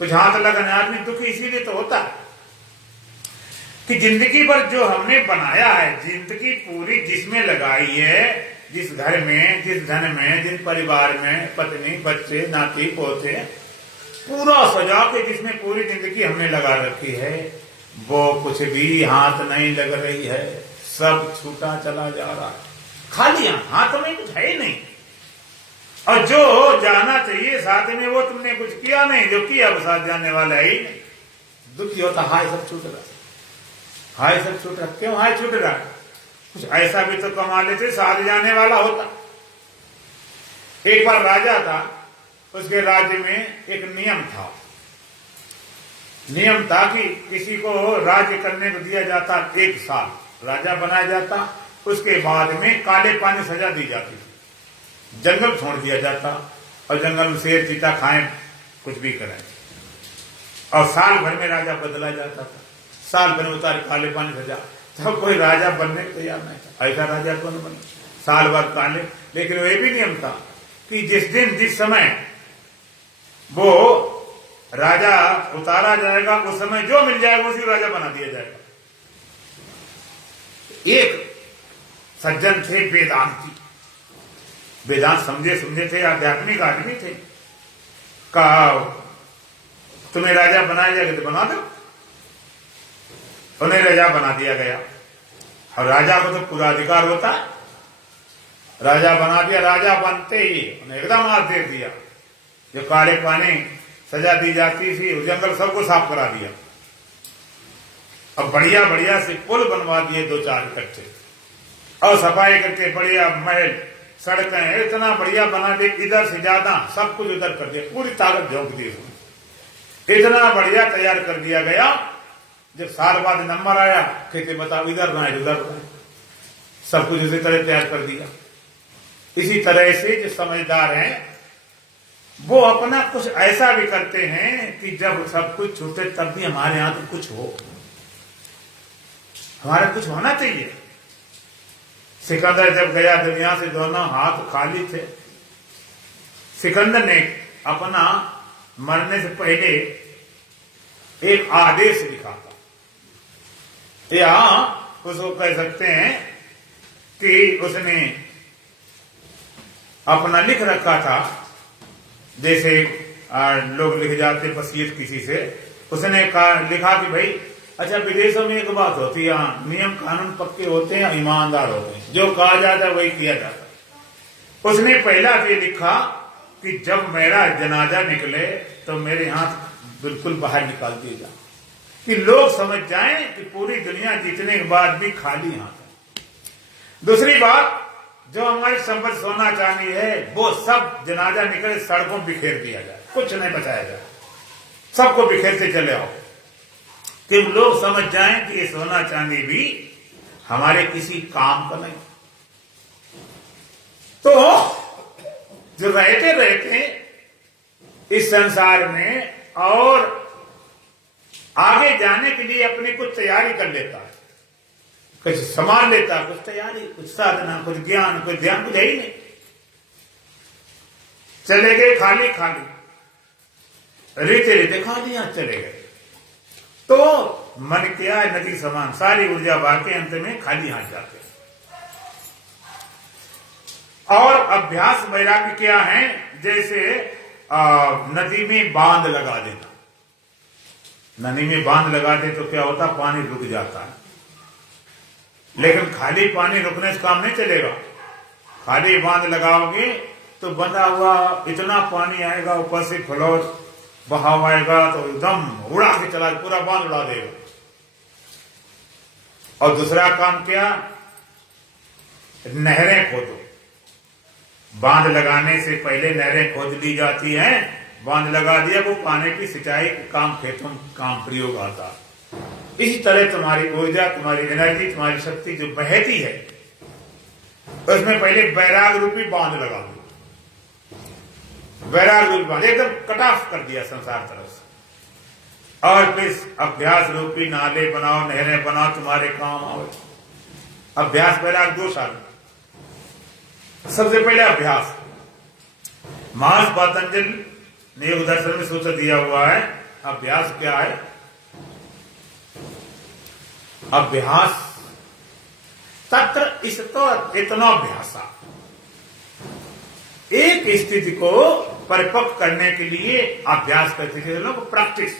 कुछ हाथ लगाने आदमी दुखी इसीलिए तो होता है कि जिंदगी भर जो हमने बनाया है, जिंदगी पूरी जिसमें लगाई है, जिस घर में, जिस धन में, जिस परिवार में, पत्नी, बच्चे, नाती पोते, पूरा सजा के जिसमें पूरी जिंदगी हमने लगा रखी है, वो कुछ भी हाथ नहीं लग रही है, सब छूटा चला जा रहा है। खाली हाथ में कुछ है ही नहीं, और जो जाना चाहिए साथ में वो तुमने कुछ किया नहीं, जो किया वो साथ जाने वाला ही नहीं। दुखी होता, हाय सब छूट रहा, हाय सब छूट रहा। क्यों हाय छूट रहा? कुछ ऐसा भी तो कमा लेते साथ जाने वाला होता। एक बार राजा था, उसके राज्य में एक नियम था। नियम था कि किसी को राज्य करने को दिया जाता 1 साल, राजा बनाया जाता, उसके बाद में काले पानी सजा दी जाती थी, जंगल छोड़ दिया जाता, और जंगल में शेर चीता खाएं, कुछ भी करें, और साल भर में राजा बदला जाता था। साल भर में उतारे काले पानी सजा, तब कोई राजा बनने को तैयार नहीं था। ऐसा राजा कौन बने? साल भर काले। लेकिन वो ये भी नियम था कि जिस दिन जिस समय वो राजा उतारा जाएगा, उस समय जो मिल जाएगा उसी राजा बना दिया जाएगा। एक सज्जन थे वेदांती, वेदांत समझे थे, आध्यात्मिक आदमी थे। कहा तुम्हें राजा बनाया जाएगा तो बना दो। उन्हें राजा बना दिया गया, और राजा को तो पूरा अधिकार होता है। राजा बना दिया, राजा बनते ही उन्हें एकदम हाथ दे दिया। जो काले पानी सजा दी जाती थी, जंगल सबको साफ करा दिया, अब बढ़िया बढ़िया से पुल बनवा दिए 2-4 इकट्ठे, और सफाई करके बढ़िया महल, सड़कें इतना बढ़िया बना दे, इधर से ज्यादा सब कुछ उधर कर दिया, पूरी ताकत झोंक दी उसने, इतना बढ़िया तैयार कर दिया गया। जब साल बाद नंबर आया, कहते बताओ इधर ना उधर, सब कुछ उसी तरह तैयार कर दिया। इसी तरह से जो समझदार हैं वो अपना कुछ ऐसा भी करते हैं कि जब सब कुछ छूटे तब भी हमारे यहां तो कुछ हो, हमारा कुछ होना चाहिए। सिकंदर जब गया दुनिया से, दोनों हाथ खाली थे। सिकंदर ने अपना मरने से पहले एक आदेश लिखा था, या उसको कह सकते हैं कि उसने अपना लिख रखा था, जैसे लोग लिख जाते वसीयत किसी से। उसने लिखा कि भाई अच्छा, विदेशों में एक बात होती है, नियम कानून पक्के होते हैं, ईमानदार होते हैं, जो कहा जाता है वही किया जाता है। उसने पहला ये लिखा कि जब मेरा जनाजा निकले तो मेरे हाथ बिल्कुल बाहर निकाल दिए जाए, कि लोग समझ जाएं कि पूरी दुनिया जीतने के बाद भी खाली हाथ है। दूसरी बात, जो हमारी संपत्ति सोना चांदी है वो सब जनाजा निकले सड़कों बिखेर दिया जाए, कुछ नहीं बचाया जाए, सबको बिखेरते चले आओ, कि लोग समझ जाएं कि ये सोना चांदी भी हमारे किसी काम का नहीं। तो जो रहते रहते इस संसार में और आगे जाने के लिए अपनी कुछ तैयारी कर लेता है, कुछ सामान लेता, कुछ तैयारी, कुछ साधना, कुछ ज्ञान, कुछ ध्यान, कुछ है ही नहीं। चले गए खाली खाली, रीते रीते खाली हाथ चले गए। तो मन क्या है, नदी समान, सारी ऊर्जा बहा के अंत में खाली हाथ जाते। और अभ्यास वैराग्य क्या है? जैसे नदी में बांध लगा देना, नदी में बांध लगाते तो क्या होता, पानी रुक जाता है। लेकिन खाली पानी रुकने से काम नहीं चलेगा। खाली बांध लगाओगे तो बंधा हुआ इतना पानी आएगा, ऊपर से फ्लोर बहाव आएगा तो एकदम उड़ा के चला, पूरा बांध उड़ा देगा। और दूसरा काम क्या, नहरें खोदो। बांध लगाने से पहले नहरें खोद ली जाती हैं। बांध लगा दिया, वो पानी की सिंचाई काम, खेतों में काम प्रयोग आता। इसी तरह तुम्हारी ऊर्जा, तुम्हारी एनर्जी, तुम्हारी शक्ति जो बहती है, उसमें पहले वैराग रूपी बांध लगा दो। वैराग रूपी बांध एकदम कट ऑफ कर दिया संसार तरफ से। और फिर अभ्यास रूपी नाले बनाओ, नहरें बनाओ, तुम्हारे काम आओ। अभ्यास वैराग 2 साल। सबसे पहले अभ्यास। महर्षि पतंजलि ने योग दर्शन में सूत्र दिया हुआ है, अभ्यास क्या है। अभ्यास तत्र इसतो इतना अभ्यासा, एक स्थिति को परिपक्व करने के लिए अभ्यास करते हैं लोग। प्रैक्टिस,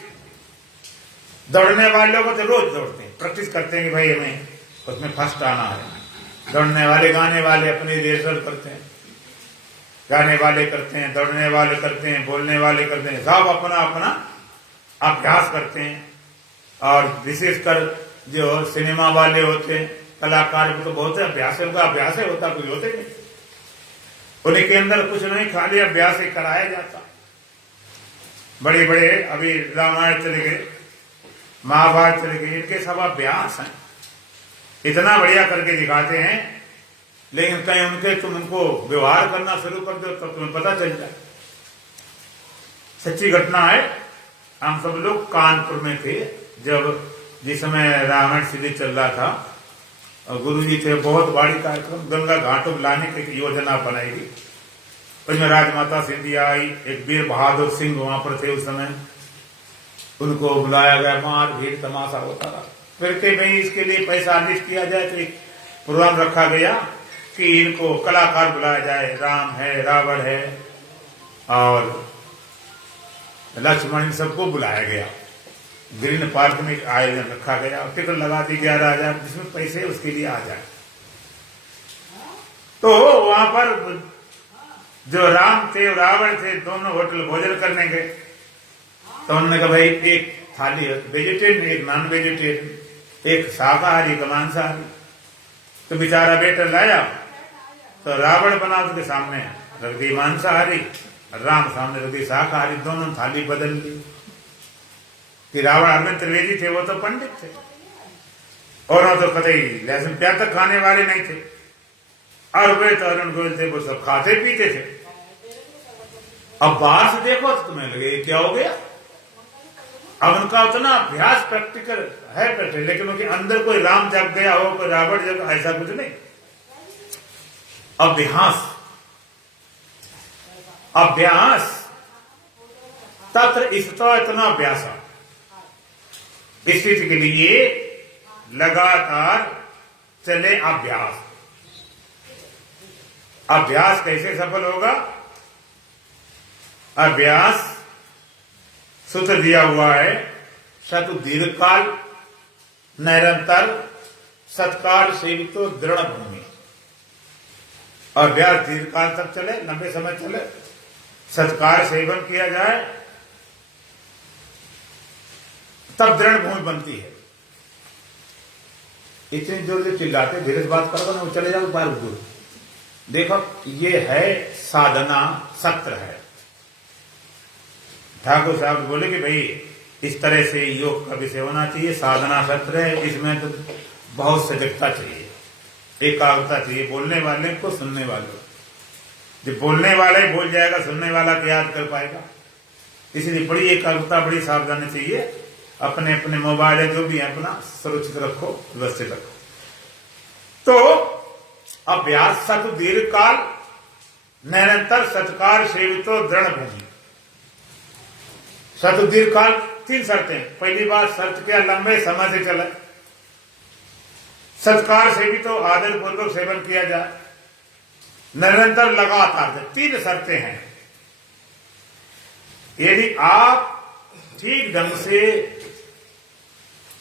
दौड़ने वाले लोग तो रोज दौड़ते हैं, प्रैक्टिस करते हैं कि भाई हमें उसमें फर्स्ट आना है। दौड़ने वाले, गाने वाले अपनी रिहर्सल करते हैं, गाने वाले करते हैं, दौड़ने वाले करते हैं, बोलने वाले करते हैं, सब अपना अपना अभ्यास करते हैं। और विशेषकर जो सिनेमा वाले होते हैं, कलाकार, तो बहुत अभ्यास है, उनका अभ्यास है होता, कोई होते नहीं। उन्हीं के अंदर कुछ नहीं, खाली अभ्यास ही कराया जाता। बड़े बड़े अभी रामायण चले गए, महाभारत चले गए, इनके सब अभ्यास हैं, इतना बढ़िया करके दिखाते हैं। लेकिन कहीं उनके तुम उनको व्यवहार करना शुरू कर दो तब तुम्हें पता चल जाए। सच्ची घटना है, हम सब लोग कानपुर में थे जब, जिस समय रामायण सीरीज चल रहा था, और गुरुजी थे, बहुत बड़ी कार्यक्रम गंगा घाटों लाने की योजना बनाई गई। उसमें राजमाता सिंधिया आई, एक वीर बहादुर सिंह वहां पर थे उस समय, उनको बुलाया गया, मार भीड़ तमाशा होता रहा। फिर के भाई इसके लिए पैसा लिस्ट किया जाए, तो एक प्रोग्राम रखा गया कि इनको कलाकार बुलाया जाए, राम है, रावण है और लक्ष्मण, सबको बुलाया गया। ग्रीन पार्क में आयोजन रखा गया, टिकट लगा दी 11,000, जिसमें पैसे उसके लिए आ जाए। तो वहां पर जो राम थे और रावण थे, दोनों होटल भोजन करने गए। तो उन्होंने कहा भाई एक थाली वेजिटेरियन, एक नॉन वेजिटेरियन, एक शाकाहारी, एक मांसाहारी। तो बेचारा बेटा लाया, तो रावण बना उसके सामने रख दी मांसाहारी, राम सामने रख दी शाकाहारी, दोनों थाली बदल ली। कि रावण अरविंद त्रिवेदी थे, वो तो पंडित थे, और वो तो कतई लहसुन प्याज तक खाने वाले नहीं थे। और वे तो अरुण गोयल थे, वो सब खाते पीते थे। अब बाहर से देखो तो तुम्हें लगे क्या हो गया। अब उनका उतना अभ्यास प्रैक्टिकल है, प्रैक्टिकल, लेकिन उनके अंदर कोई राम जग गया हो, कोई रावण जग, ऐसा कुछ नहीं। अभ्यास, अभ्यास तत्र इसतो इतना अभ्यास, स्थिति के लिए लगातार चले अभ्यास। अभ्यास कैसे सफल होगा? अभ्यास सूत्र दिया हुआ है, शतु दीर्घकाल निरंतर सत्कार सेवितो दृढ़ भूमि। अभ्यास दीर्घकाल तक चले, लंबे समय चले, सत्कार सेवन किया जाए, तब दृढ़ भूमि बनती है। इतनी जोर से चिल्लाते, धीरे से बात करो ना, वो चले जाओ बाहर दूर। देखो ये है साधना सत्र है। ठाकुर साहब बोले कि भाई इस तरह से योग का विषय होना चाहिए, साधना सत्र है, इसमें तो बहुत सजगता चाहिए, एकाग्रता चाहिए, बोलने वाले को, सुनने वाले को। जब बोलने वाला ही भूल जाएगा, सुनने वाला क्या याद कर पाएगा? इसलिए बड़ी एकाग्रता, बड़ी सावधानी चाहिए। अपने अपने मोबाइल है जो भी है अपना सुरक्षित रखो, व्यवस्थित रखो। तो अभ्यास सतु दीर्घकाल निरंतर सत्कार सेवितो दृढ़ भूमि। सतु दीर्घकाल 3 शर्तें। पहली बात शर्त क्या? लंबे समय से चले, सत्कार सेवितो आदर पूर्वक सेवन किया जाए, निरंतर लगातार, 3 शर्तें हैं। यदि आप ठीक ढंग से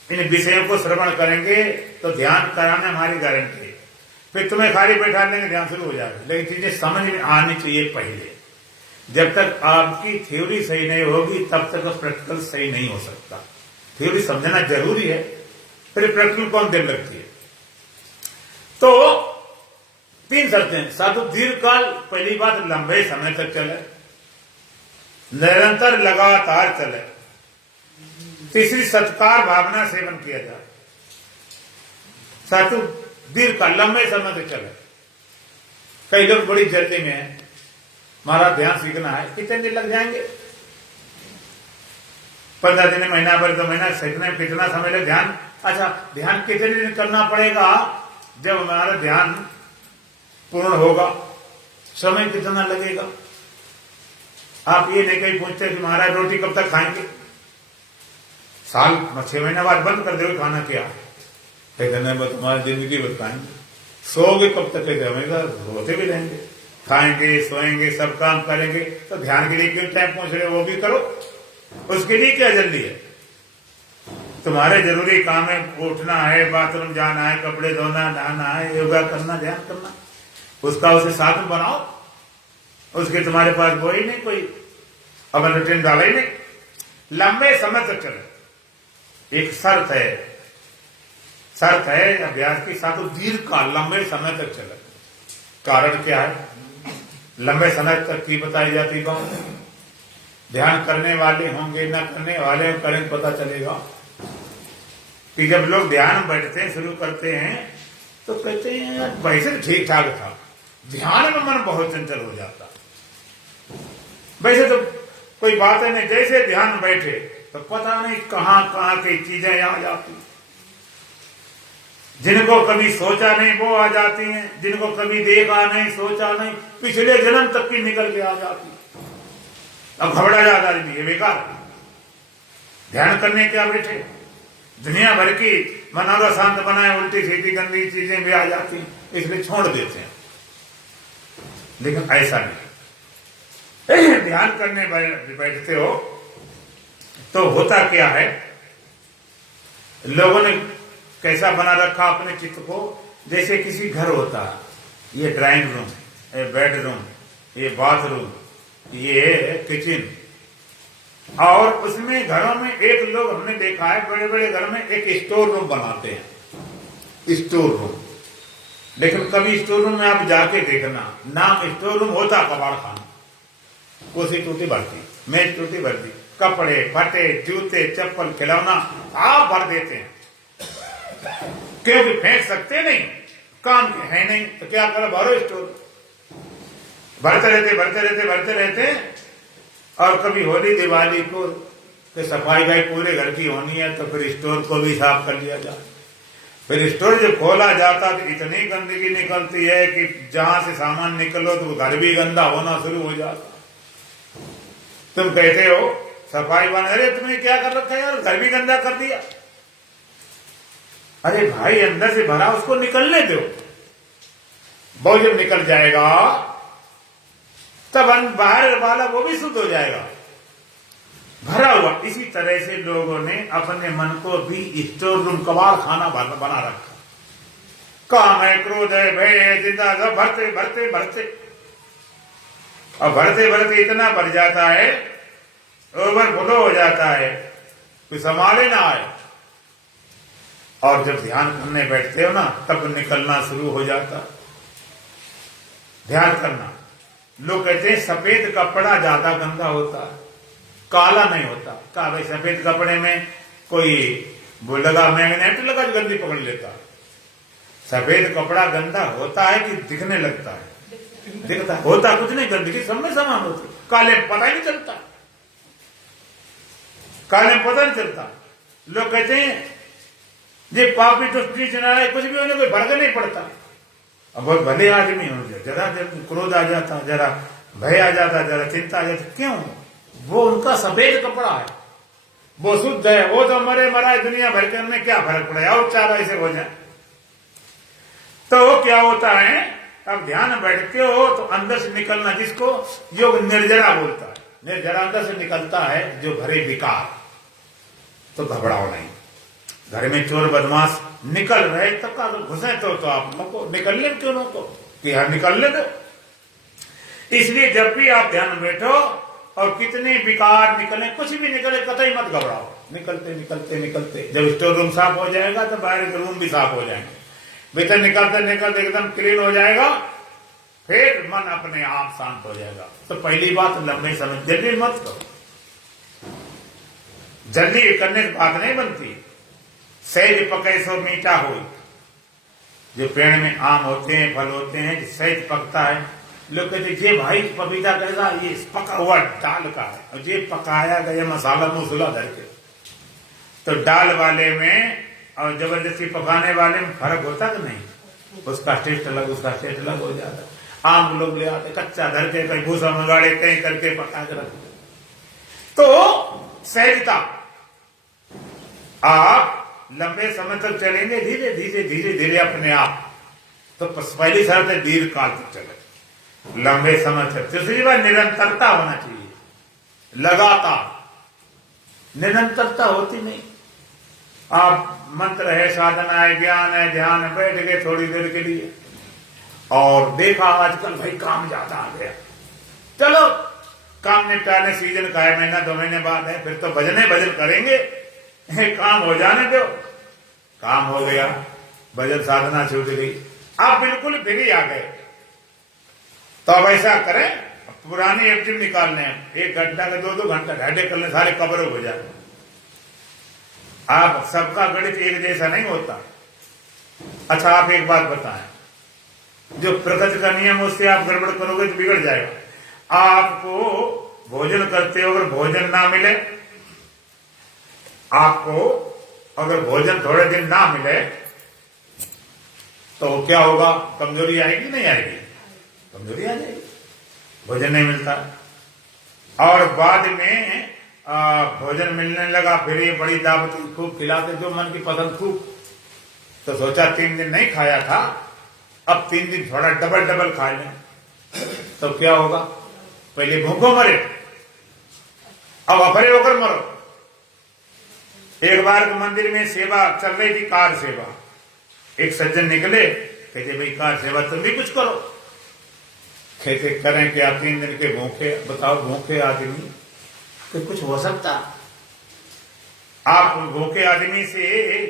इन विषयों को श्रवण करेंगे तो ध्यान कराना हमारी गारंटी है। फिर तुम्हें खाली बैठा देंगे, ध्यान शुरू हो जाएगा। लेकिन चीजें समझ में आनी चाहिए पहले। जब तक आपकी थ्योरी सही नहीं होगी तब तक प्रैक्टिकल सही नहीं हो सकता। थ्योरी समझना जरूरी है, फिर प्रैक्टिकल कौन देर लगती है। तो 3 शर्तें। साधु दीर्घ काल, पहली बात लंबे समय तक चले, निरंतर लगातार चले। तीसरी सत्कार भावना सेवन किया जाए। साधु दीर्घ काल, लंबे समय तक चले। कई लोग बड़ी जल्दी में है, हमारा ध्यान सीखना है, कितने दिन लग जाएंगे? 15 दिन, महीना भर, 2 महीना सीखने में कितना समय लगे? ध्यान, अच्छा ध्यान कितने दिन करना पड़ेगा? जब हमारा ध्यान पूर्ण होगा, समय कितना लगेगा? आप ये नहीं कहीं पूछते कि महाराज रोटी कब तक खाएंगे? साल 6 महीने बाद बंद कर दोगे खाना क्या? कहते तुम्हारी जिंदगी भर खाएंगे। सोओगे कब तक? हमेशा रोते भी रहेंगे, खाएंगे, सोएंगे, सब काम करेंगे। तो ध्यान के लिए क्यों टाइम पहुंच रहे? वो भी करो, उसके लिए क्या जल्दी है? तुम्हारे जरूरी काम है, उठना है, बाथरूम जाना है, कपड़े धोना, नहाना है, योगा करना, ध्यान करना, उसका उसे साधन बनाओ। उसके तुम्हारे पास वो ही नहीं, कोई अब रूटीन डाला ही नहीं। लंबे समय तक चले, एक शर्त है अभ्यास की। साधु दीर्घ काल, लंबे समय तक चले। कारण क्या है? लंबे समय तक की बताई जाती बात। ध्यान करने वाले होंगे, ना करने वाले करें, पता चलेगा कि जब लोग ध्यान बैठते हैं, शुरू करते हैं, तो कहते हैं वैसे ठीक ठाक था, ध्यान में मन बहुत चंचल हो जाता। वैसे तो कोई बात है नहीं, जैसे ध्यान बैठे तो पता नहीं कहां कहां की चीजें आ जाती। जिनको कभी सोचा नहीं वो आ जाती हैं, जिनको कभी देखा नहीं, सोचा नहीं, पिछले जन्म तक की निकल के आ जाती। अब घबरा जाता आदमी, ये बेकार। ध्यान करने क्या बैठे, दुनिया भर की मनादा शांत बनाए, उल्टी सीधी गंदी चीजें भी आ जाती, इसलिए छोड़ देते हैं। लेकिन ऐसा नहीं, ध्यान करने बैठते हो तो होता क्या है, लोगों ने कैसा बना रखा अपने चित्त को, जैसे किसी घर होता है, ये ड्राइंग रूम, ये बेडरूम, ये बाथरूम, ये किचन, और उसमें घरों में एक लोग हमने देखा है, बड़े बड़े घर में एक स्टोर रूम बनाते हैं, स्टोर रूम। लेकिन कभी स्टोर रूम में आप जाके देखना, नाम स्टोर रूम होता कबाड़ खाना, कोसी टूटी भरती, मेज टूटी भरती, कपड़े फटे, जूते चप्पल खिलौना आप भर देते हैं, क्योंकि फेंक सकते नहीं, काम है नहीं, तो क्या करो, भरो स्टोर। भरते रहते और कभी होली दिवाली को सफाई भाई पूरे घर की होनी है, तो फिर स्टोर को भी साफ कर लिया जाए। फिर स्टोर जब खोला जाता तो इतनी गंदगी निकलती है कि जहां से सामान निकलो तो घर भी गंदा होना शुरू हो जाता। तुम कहते हो सफाई बन, अरे तुमने क्या कर रखा है यार, घर भी गंदा कर दिया। अरे भाई अंदर से भरा, उसको निकलने दो, वो जब निकल जाएगा तब बाहर वाला वो भी शुद्ध हो जाएगा, भरा हुआ। इसी तरह से लोगों ने अपने मन को भी स्टोर रूम, कबाड़ खाना बना रखा। काम है, क्रोध है, भय है, चिंता, सब भरते भरते भरते, और भरते भरते इतना भर जाता है, ओवरफ्लो हो जाता है, कोई संभाले ना आए। और जब ध्यान करने बैठते हो ना, तब निकलना शुरू हो जाता। ध्यान करना, लोग कहते हैं सफेद कपड़ा ज्यादा गंदा होता है, काला नहीं होता। कहा भाई सफेद कपड़े में कोई वो लगा, मैग्नेट लगा जो गंदी पकड़ लेता। सफेद कपड़ा गंदा होता है कि दिखने लगता है, दिखता होता कुछ नहीं, गंदगी सब में समान होती। काले पता ही नहीं चलता, काले पता नहीं चलता। लोग कहते हैं ये पापी तो कुछ भी होने कोई फर्क नहीं पड़ता। अब बहुत भले आदमी हो, जरा क्रोध आ जाता, जरा भय आ जाता, जरा चिंता आ जाती, क्यों? वो उनका सफेद कपड़ा है, वो शुद्ध है, वो तो मरे मराए दुनिया भर के, में क्या फर्क पड़े, और चार ऐसे हो जाए। तो क्या होता है, अब ध्यान बैठते हो तो अंदर से निकलना, जिसको योग निर्जरा बोलता है, निर्जरा अंदर से निकलता है जो भरे विकार, तो घबराओ नहीं, घर में चोर बदमाश निकल रहे तब का घुसे तो आप नको निकलने क्यों नको कि हाँ निकलने दो। इसलिए जब भी आप ध्यान में बैठो और कितने विकार निकले कुछ भी निकले कतई मत घबराओ, निकलते निकलते निकलते जब स्टोर रूम साफ हो जाएगा तो बाहर के रूम भी साफ हो जाएंगे, भीतर निकलते निकलते एकदम क्लीन हो जाएगा, फिर मन अपने आप शांत हो जाएगा। तो पहली बात लंबे समय जल्दी मत करो, जल्दी करने से बात नहीं बनती। सहज पके सो मीठा हो, जो पेड़ में आम होते हैं फल होते हैं जो सहज पकता है, लोग कहते ये भाई पपीता कैसा, ये पका हुआ डाल का है और ये पकाया गया मसाला मसूला धर के। तो डाल वाले में और जबरदस्ती पकाने वाले में फर्क होता कि नहीं, उसका टेस्ट अलग उसका टेस्ट अलग हो जाता। आम लोग ले आते कच्चा धर के कहीं भूसा मंगाड़े कहीं करके पका के रखते। तो सहजता, आप लंबे समय तक चलेंगे धीरे धीरे धीरे धीरे अपने आप, तो पहली शर्त है दीर्घ काल तक चले लंबे समय तक। दूसरी बात निरंतरता होना चाहिए, लगातार, निरंतरता होती नहीं। आप मंत्र है साधना है ज्ञान है ध्यान है बैठ गए थोड़ी देर के लिए और देखा आजकल भाई काम ज्यादा आ गया, चलो काम निपटाने सीजन का है, महीना 2 महीने बाद है, फिर तो भजन करेंगे, काम हो जाने दो। काम हो गया, भजन साधना छूट गई, आप बिल्कुल फिर ही आ गए। तो अब ऐसा करें, पुरानी एफजिम निकालने हैं, 1 घंटा का 2-2 घंटा ढाडे कर ले, सारे कवर हो जाए। आप सबका गणित एक जैसा नहीं होता। अच्छा आप एक बात बताएं, जो प्रकृति का नियम उससे आप गड़बड़ करोगे तो बिगड़ जाएगा। आपको भोजन करते हो अगर भोजन ना मिले, आपको अगर भोजन थोड़े दिन ना मिले तो क्या होगा, कमजोरी आएगी नहीं आएगी, कमजोरी आ जाएगी, भोजन नहीं मिलता। और बाद में भोजन मिलने लगा, फिर ये बड़ी दावत खूब खिलाते जो मन की पसंद खूब, तो सोचा 3 दिन नहीं खाया था, अब 3 दिन थोड़ा डबल खा लें, तो क्या होगा, पहले भूखों मरे अब अफरे होकर मरो। एक बार मंदिर में सेवा चल रही थी, कार सेवा, एक सज्जन निकले, कहते भाई कार सेवा तुम भी कुछ करो। कहते करें क्या, 3 दिन के भूखे, बताओ भूखे आदमी तो कुछ हो सकता, आप भूखे आदमी से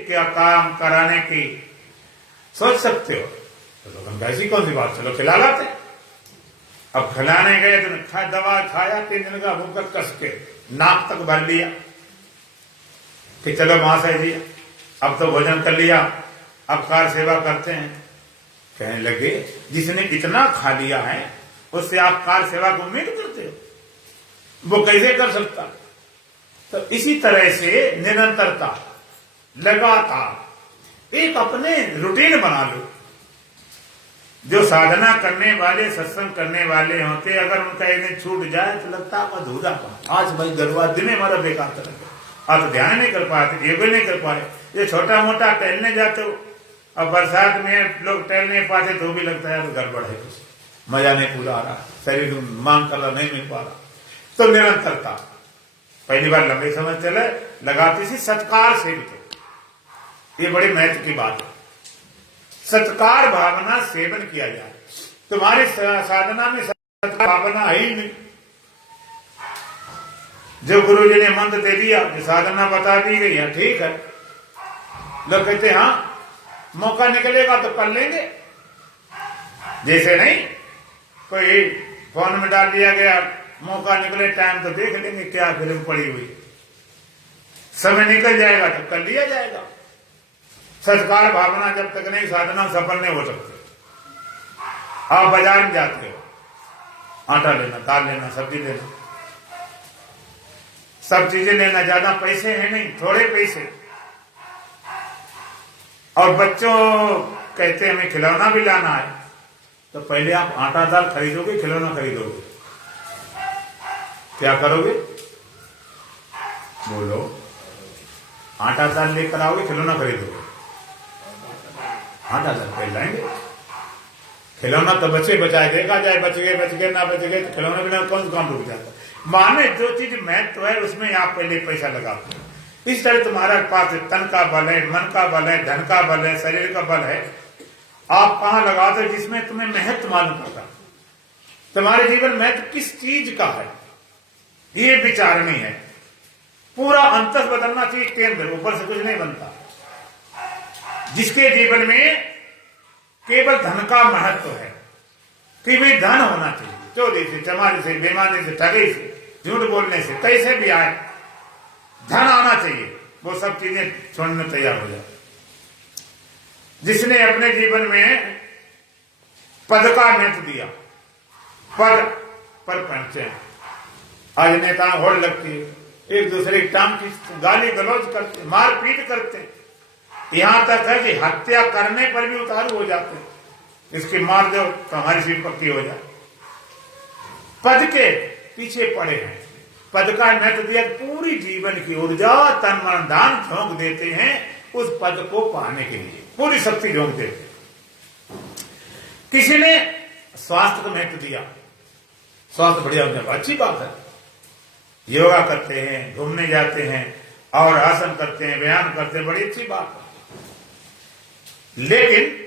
क्या काम कराने की सोच सकते हो, तो हम ऐसी कौन सी बात, चलो खिला लाते। अब खिलाने गए तो दवा खाया, 3 दिन का भूख कस के नाक तक भर लिया कि चलो महाशय जी अब तो भोजन कर लिया, अब कार सेवा करते हैं। कहने लगे जिसने इतना खा लिया है उससे आप कार सेवा को उम्मीद करते हो, वो कैसे कर सकता। तो इसी तरह से निरंतरता, लगातार एक अपने रूटीन बना लो। जो साधना करने वाले सत्संग करने वाले होते, अगर उनका एक दिन छूट जाए तो लगता है अधूरा काम, आज भाई गरबा दिन हमारा बेकार चला गया, आप ध्यान नहीं कर पाते, ये भी नहीं कर पाए। ये छोटा मोटा टहलने जाते हो, अब बरसात में लोग टहल नहीं पाते तो भी लगता है गड़बड़ है, कुछ मजा नहीं पूरा आ रहा, शरीर मांग कर नहीं मिल पा रहा। तो निरंतरता, पहली बार लंबे समय चले, लगाती सी सत्कार से भी, तो ये बड़ी महत्व की बात है। सत्कार भावना सेवन किया जाए, तुम्हारी साधना में सत्कार भावना है ही नहीं। जो गुरु जी ने मंत्र दे दिया, जो साधना बता दी गई है, ठीक है, लोग कहते हाँ मौका निकलेगा तो कर लेंगे, जैसे नहीं कोई फोन में डाल दिया गया, मौका निकले टाइम तो देख लेंगे क्या फिल्म पड़ी हुई, समय निकल जाएगा तो कर लिया जाएगा। सत्कार भावना जब तक नहीं, साधना सफल नहीं हो सकती। आप बाजार में जाते हो, आटा लेना, दाल लेना, सब्जी लेना, सब चीजें लेना, ज्यादा पैसे हैं नहीं, थोड़े पैसे, और बच्चों कहते हमें खिलौना भी लाना है, तो पहले आप आटा दाल खरीदोगे, खिलौना खरीदोगे, क्या करोगे बोलो, आटा दाल लेकर आओगे, खिलौना खरीदोगे, आटा दाल पहले लाएंगे, खिलौना तो बचे बचाए देखा जाए, बच गए ना बच गए, तो खिलौना बिना कौन काम रुक जाता। माने जो चीज महत्व है उसमें आप पहले पैसा लगाते हो, इस तरह तुम्हारे पास तन का बल है, मन का बल है, धन का बल है, शरीर का बल है, आप कहां लगाते हो जिसमें तुम्हें महत्व मालूम पड़ता। तुम्हारे जीवन महत्व किस चीज का है ये विचारनी है। पूरा अंतर बदलना चाहिए, केंद्र, ऊपर से कुछ नहीं बनता। जिसके जीवन में केवल धन का महत्व है कि भाई धन होना चाहिए, चोरी से, चमारी से, बेईमानी से, ठगी से, झूठ बोलने से, कैसे भी आए धन आना चाहिए, वो सब चीजें छोड़ने तैयार हो जाए। जिसने अपने जीवन में पद का महत्व दिया, पद पर पहुंचे, आज नेता होड़ लगती है, एक दूसरे की टांग खींचते, गाली गलौज करते, मारपीट करते, यहां तक है कि हत्या करने पर भी उतारू हो जाते हैं। इसकी मार दो तो हमारी सीट पक्की हो जाए। पद के पीछे पड़े हैं, पद का महत्व दिया, पूरी जीवन की ऊर्जा तन मन दान झोंक देते हैं उस पद को पाने के लिए, पूरी शक्ति झोंक देते हैं। किसी ने स्वास्थ्य को महत्व दिया, स्वास्थ्य बढ़िया हो जाए, अच्छी बात है, योगा करते हैं, घूमने जाते हैं और आसन करते हैं, व्यायाम करते हैं, बड़ी अच्छी बात है। लेकिन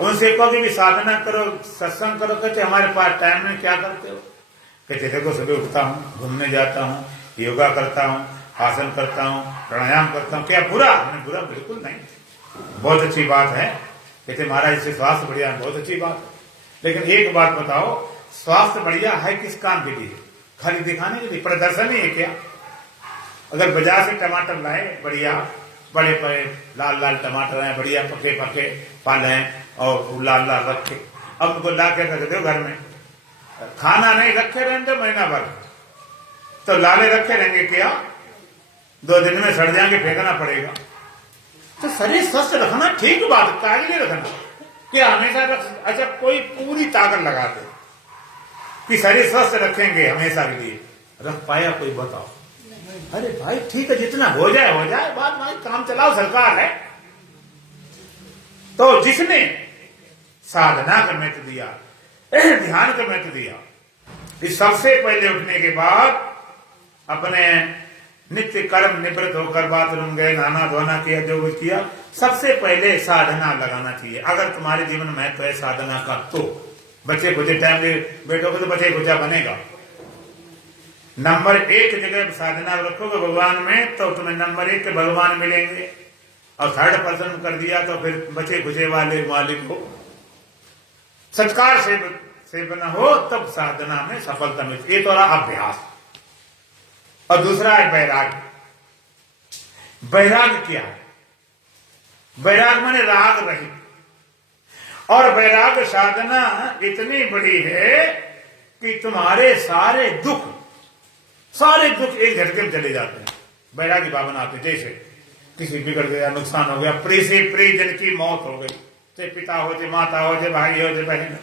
उनसे कभी भी साधना करो, सत्संग करो, कहते हमारे पास टाइम में क्या करते हो, कहते देखो सुबह उठता हूँ, घूमने जाता हूँ, योगा करता हूँ, आसन करता हूँ, प्राणायाम करता हूँ, क्या बुरा? मैंने बुरा बिल्कुल नहीं, बहुत अच्छी बात है। कहते महाराज इससे स्वास्थ्य बढ़िया है, बहुत अच्छी बात है। लेकिन एक बात बताओ, स्वास्थ्य बढ़िया है किस काम के लिए? खाली दिखाने के लिए, प्रदर्शन ही है क्या? अगर बाजार से टमाटर लाए बढ़िया, बड़े बड़े लाल लाल टमाटर हैं, बढ़िया पके पके फल हैं और लाल लाल रखे, अब उनको ला के रख दो घर में, खाना नहीं रखे रहेंगे महीना भर, तो लाले रखे रहेंगे क्या? 2 दिन में सड़ जाएंगे, फेंकना पड़ेगा। तो शरीर स्वस्थ रखना ठीक बात, कागज रखना कि हमेशा रख, अच्छा कोई पूरी ताकत लगाते कि शरीर स्वस्थ रखेंगे हमेशा के लिए, रख पाया कोई? बताओ। अरे भाई ठीक है, जितना हो जाए बात, भाई काम चलाओ, सरकार है। तो जिसने साधना का महत्व दिया, ध्यान का महत्व दिया, इस सबसे पहले उठने के बाद अपने नित्य कर्म निवृत्त होकर बाथरूम गए, नहाना धोना किया, जो कुछ किया, सबसे पहले साधना लगाना चाहिए। अगर तुम्हारे जीवन में महत्व है साधना का, तो बच्चे खुचे टाइम पे बैठोगे तो बच्चे खुचा बनेगा। नंबर 1 जगह साधना रखोगे भगवान में, तो तुम्हें नंबर 1 के भगवान मिलेंगे। और 3rd पर्सन कर दिया तो फिर बचे खुचे वाले मालिक को, सत्कार से बना हो, तब साधना में सफलता मिलती। ये तो रहा अभ्यास। और दूसरा है वैराग्य। वैराग्य क्या है? वैराग्य माने राग रहित। और वैराग्य साधना इतनी बड़ी है कि तुम्हारे सारे दुख एक झटके में चले जाते हैं। वैराग्य भावना आते, जैसे किसी बिगड़ गया, नुकसान हो गया, प्रिय से प्रियजन की मौत हो गई, चाहे पिता हो, चाहे माता हो, चाहे भाई हो, चाहे बहन,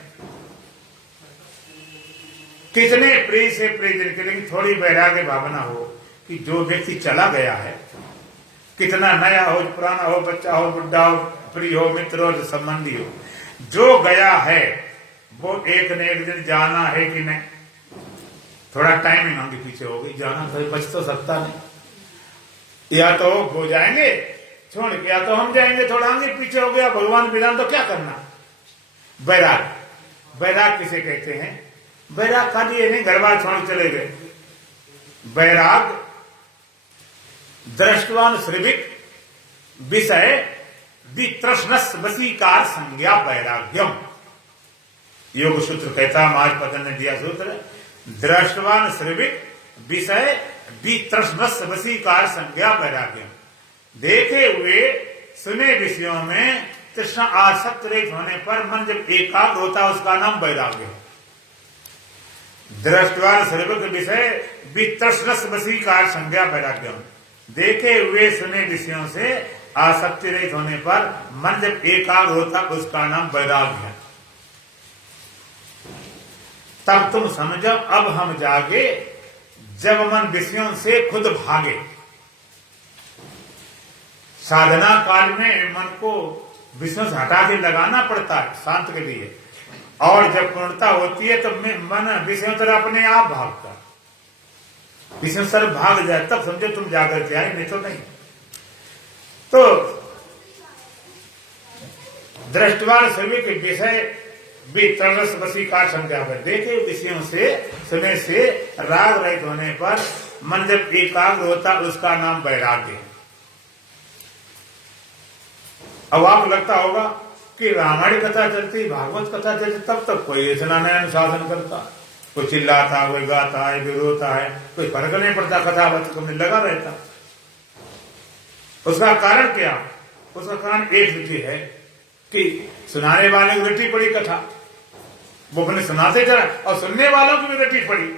कितने प्रिय से प्रियजन के, लेकिन थोड़ी वैराग्य भावना हो कि जो व्यक्ति चला गया है, कितना नया हो, पुराना हो, बच्चा हो, बुढ़ा हो, प्रिय हो, मित्र हो, संबंधी हो, जो गया है वो एक न एक दिन जाना है कि नहीं। थोड़ा टाइमिंग आगे पीछे हो गई, जाना तो बच तो सकता नहीं, या तो हो जाएंगे छोड़ के, या तो हम जाएंगे, थोड़ा आगे पीछे हो गया, भगवान विधान, तो क्या करना? वैराग। वैराग किसे कहते हैं? वैराग खाली ये नहीं घर बार छोड़ चले गए। वैराग दृष्टवान श्रविक विषय वितृष्णस् वशीकार संज्ञा वैराग्यम। योग सूत्र कहता, महापतन ने दिया सूत्र, दृष्टवान श्रविक विषय वितृष्णस् वशीकार संज्ञा वैराग्यम। देखे हुए सुने विषयों में तृष्णा आसक्त रहित होने पर मन जब एकाग्र होता है, उसका नाम वैराग्य है। दृष्टवान श्रविक विषय वितृष्णस् वशीकार संज्ञा वैराग्यम। देखे हुए सुने विषयों से आसक्ति रहित होने पर मन जब एकाग्र होता, उसका नाम वैराग्य है। तब तुम समझो अब हम जागे, जब मन विषयों से खुद भागे। साधना काल में मन को विषयों से हटा के लगाना पड़ता है शांत के लिए, और जब पूर्णता होती है तो मन विषयों तरह अपने आप भागता। विषय सर भाग जाए तब समझो तुम जाकर के आए, नहीं तो नहीं। तो दृष्टवान सभी के विषय भी तरस बसी का समझा कर देखे विषयों से समय से राग रहित होने पर मन जब एकाग्र होता उसका नाम वैराग्य है। अब आपको लगता होगा कि रामायण कथा चलती, भागवत कथा चलती, तब तक कोई इतना नया अनुशासन करता, कोई चिल्लाता, कोई गाता है, कोई रोता है, कोई फर्क नहीं पड़ता, कथा में लगा रहता। उसका कारण क्या? उसका कारण एक ही है कि सुनाने वाले को रटी पड़ी कथा, वो अपने सुनाते चला, और सुनने वालों की भी रटी पड़ी।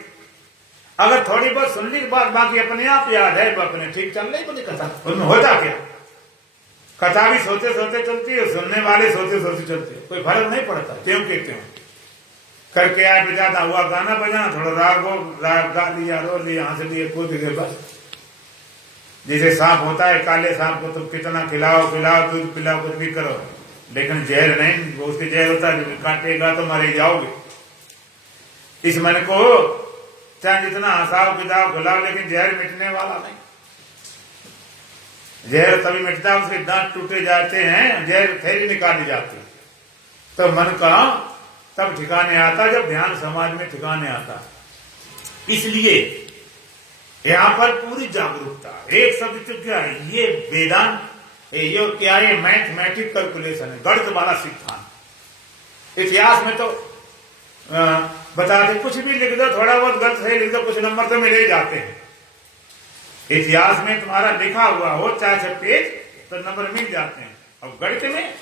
अगर थोड़ी बहुत सुनने के बाद बाकी अपने आप याद है, वो अपने ठीक चल रही बनी कथा, उसमें होता क्या? कथा भी सोते सोते चलती है, सुनने वाले सोते सोते चलते, कोई फर्क नहीं पड़ता। क्यों के क्यों करके आए बिजाता हुआ गाना बजाना, थोड़ा राग गा लिया, रो लिया, हंस लिए, कूद गए, बस। जैसे सांप होता है, काले सांप को तुम कितना खिलाओ पिलाओ, दूध पिलाओ, कुछ भी करो, लेकिन जहर नहीं, वो उसके जहर होता है, काटेगा तो मरे जाओगे। इस मन को चाहे जितना हंसाओ खिलाओ खिलाओ, लेकिन जहर मिटने वाला नहीं। जहर तभी मिटता है, उसके दांत टूटे जाते हैं, जहर थैली निकाली जाती है, तो मन का तब ठिकाने आता जब ध्यान समाज में ठिकाने आता। इसलिए यहां पर पूरी जागरूकता, एक शब्द तो क्या है, ये वेदांत, ये क्या है, मैथमेटिक कैलकुलेशन है, गणित वाला सिद्धांत। इतिहास में तो बता दे, कुछ भी लिख दो, थोड़ा बहुत गलत सही लिख दो, कुछ नंबर तो मिले जाते हैं। इतिहास में तुम्हारा लिखा हुआ हो चाहे से पेज, तो नंबर मिल जाते हैं। अब गणित में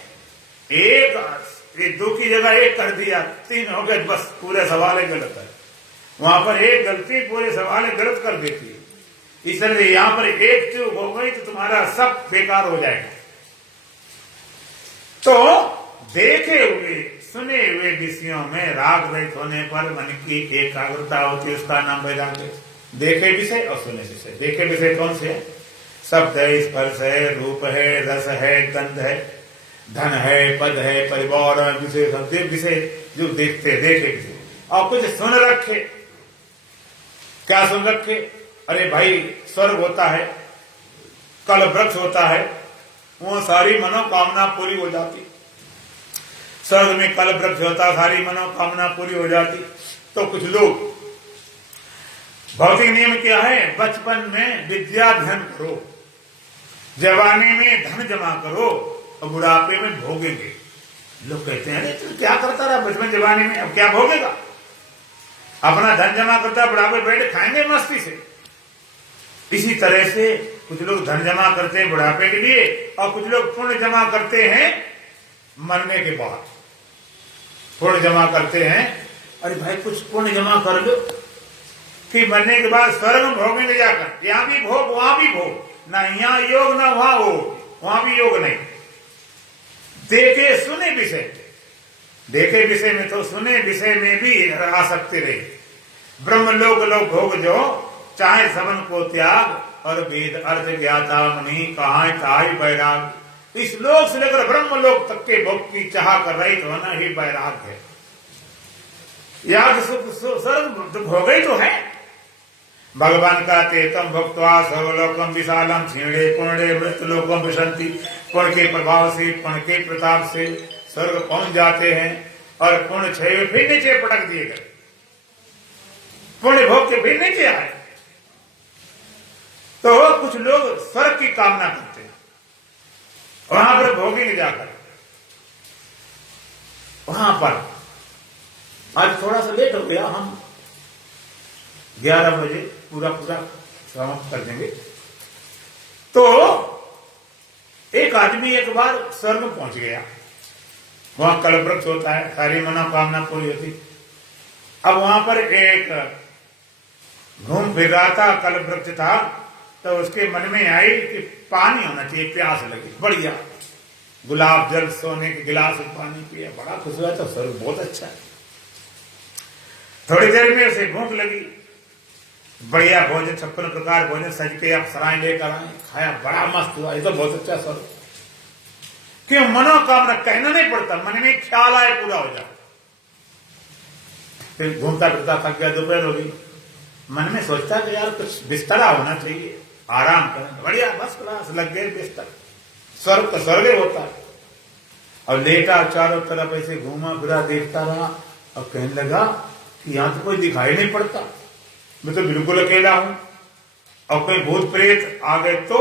एक दो की जगह एक कर दिया, 3 हो गए, बस पूरे सवाल गलत है। वहां पर एक गलती पूरे सवाल गलत कर देती है। इसलिए यहां पर एक चूक हो गई तो तुम्हारा सब बेकार हो जाएगा। तो देखे हुए सुने हुए विषयों में राग रहित होने पर मन की एकाग्रता होती है, उसका नाम वैराग्य। देखे विषय और सुने विषय। देखे विषय कौन से है? शब्द है, स्पर्श है, रूप है, रस है, गंध है, धन है, पद है, परिवार है, विषय जो देखते देखे विषय। और कुछ सुन रखे। क्या सुन रखे? अरे भाई, स्वर्ग होता है, कल वृक्ष होता है, वो सारी मनोकामना पूरी हो जाती। स्वर्ग में कल वृक्ष होता, सारी मनोकामना पूरी हो जाती। तो कुछ लोग, भौतिक नियम क्या है? बचपन में विद्या धन करो, जवानी में धन जमा करो, और बुढ़ापे में भोगेंगे। लोग कहते हैं, अरे तू क्या करता रहा बचपन जवानी में, अब क्या भोगेगा? अपना धन जमा करता, बुढ़ापे बैठ खाएंगे मस्ती से। इसी तरह से कुछ लोग धन जमा करते हैं बुढ़ापे के लिए, और कुछ लोग पुण्य जमा करते हैं मरने के बाद। पुण्य जमा करते हैं, अरे भाई कुछ पुण्य जमा कर लो कि मरने के बाद स्वर्ग में भोगेंगे जाकर। यहां भी भोग, वहां भी भोग, ना यहाँ योग ना वहां हो, वहां भी योग नहीं। देखे सुने विषय, देखे विषय में तो सुने विषय में भी आसक्ति रही। ब्रह्म लोक लोक भोग जो, चाहे सबन को त्याग, और वेद अर्थ ज्ञाता मनी कहां ताई वैराग। इस लोक से लेकर ब्रह्म लोक तक के भोग की चाह कर रहित होना ही वैराग है। याद सर्व भोग ही तो है। भगवान का तेतम भक्त्वा सर्वलोकम विशालम क्षीणे पुण्य मृत्युलोकम विशंति। पुण्य के प्रभाव से, पुण्य के प्रताप से स्वर्ग पहुंच जाते हैं, और पुण्य क्षय फिर नीचे पटक दिए गए। पुण्य भोग के फिर नीचे आए। तो कुछ लोग स्वर्ग की कामना करते हैं, वहां पर भोगेंगे जाकर। वहां पर आज थोड़ा सा लेट हो गया, हम 11 बजे पूरा समाप्त कर देंगे। तो एक आदमी एक बार स्वर्ग में पहुंच गया, वहां कल्पवृक्ष होता है, सारी मनोकामना पूरी होती। अब वहां पर एक घूम फिर रहा था, कल्पवृक्ष था, तो उसके मन में आई कि पानी होना चाहिए, प्यास लगी, बढ़िया गुलाब जल सोने के गिलास में पानी पिया, बड़ा खुश हुआ। तो स्वर्ग बहुत अच्छा है। थोड़ी देर में उसे भूख लगी, बढ़िया भोजन, 56 प्रकार भोजन सज के अप्सराएं लेकर आए, खाया, बड़ा मस्त हुआ। ये तो बहुत अच्छा स्वर्ग। क्यों? मनोकामना कहना नहीं पड़ता, मन में ख्याल आए पूरा हो जाए। फिर घूमता फिरता थक गया, दोपहर हो गई, मन में सोचता है कि यार कुछ बिस्तरा होना चाहिए, आराम करना, बढ़िया बस क्लास लग गए बिस्तर, स्वर्ग तो स्वर्ग होता है। और लेटा चारों तरफ ऐसे घूमा फिरा देखता रहा और कहने लगा कि यहां तो कोई दिखाई नहीं पड़ता, मैं तो बिल्कुल अकेला हूं, और कोई भूत प्रेत आ गए तो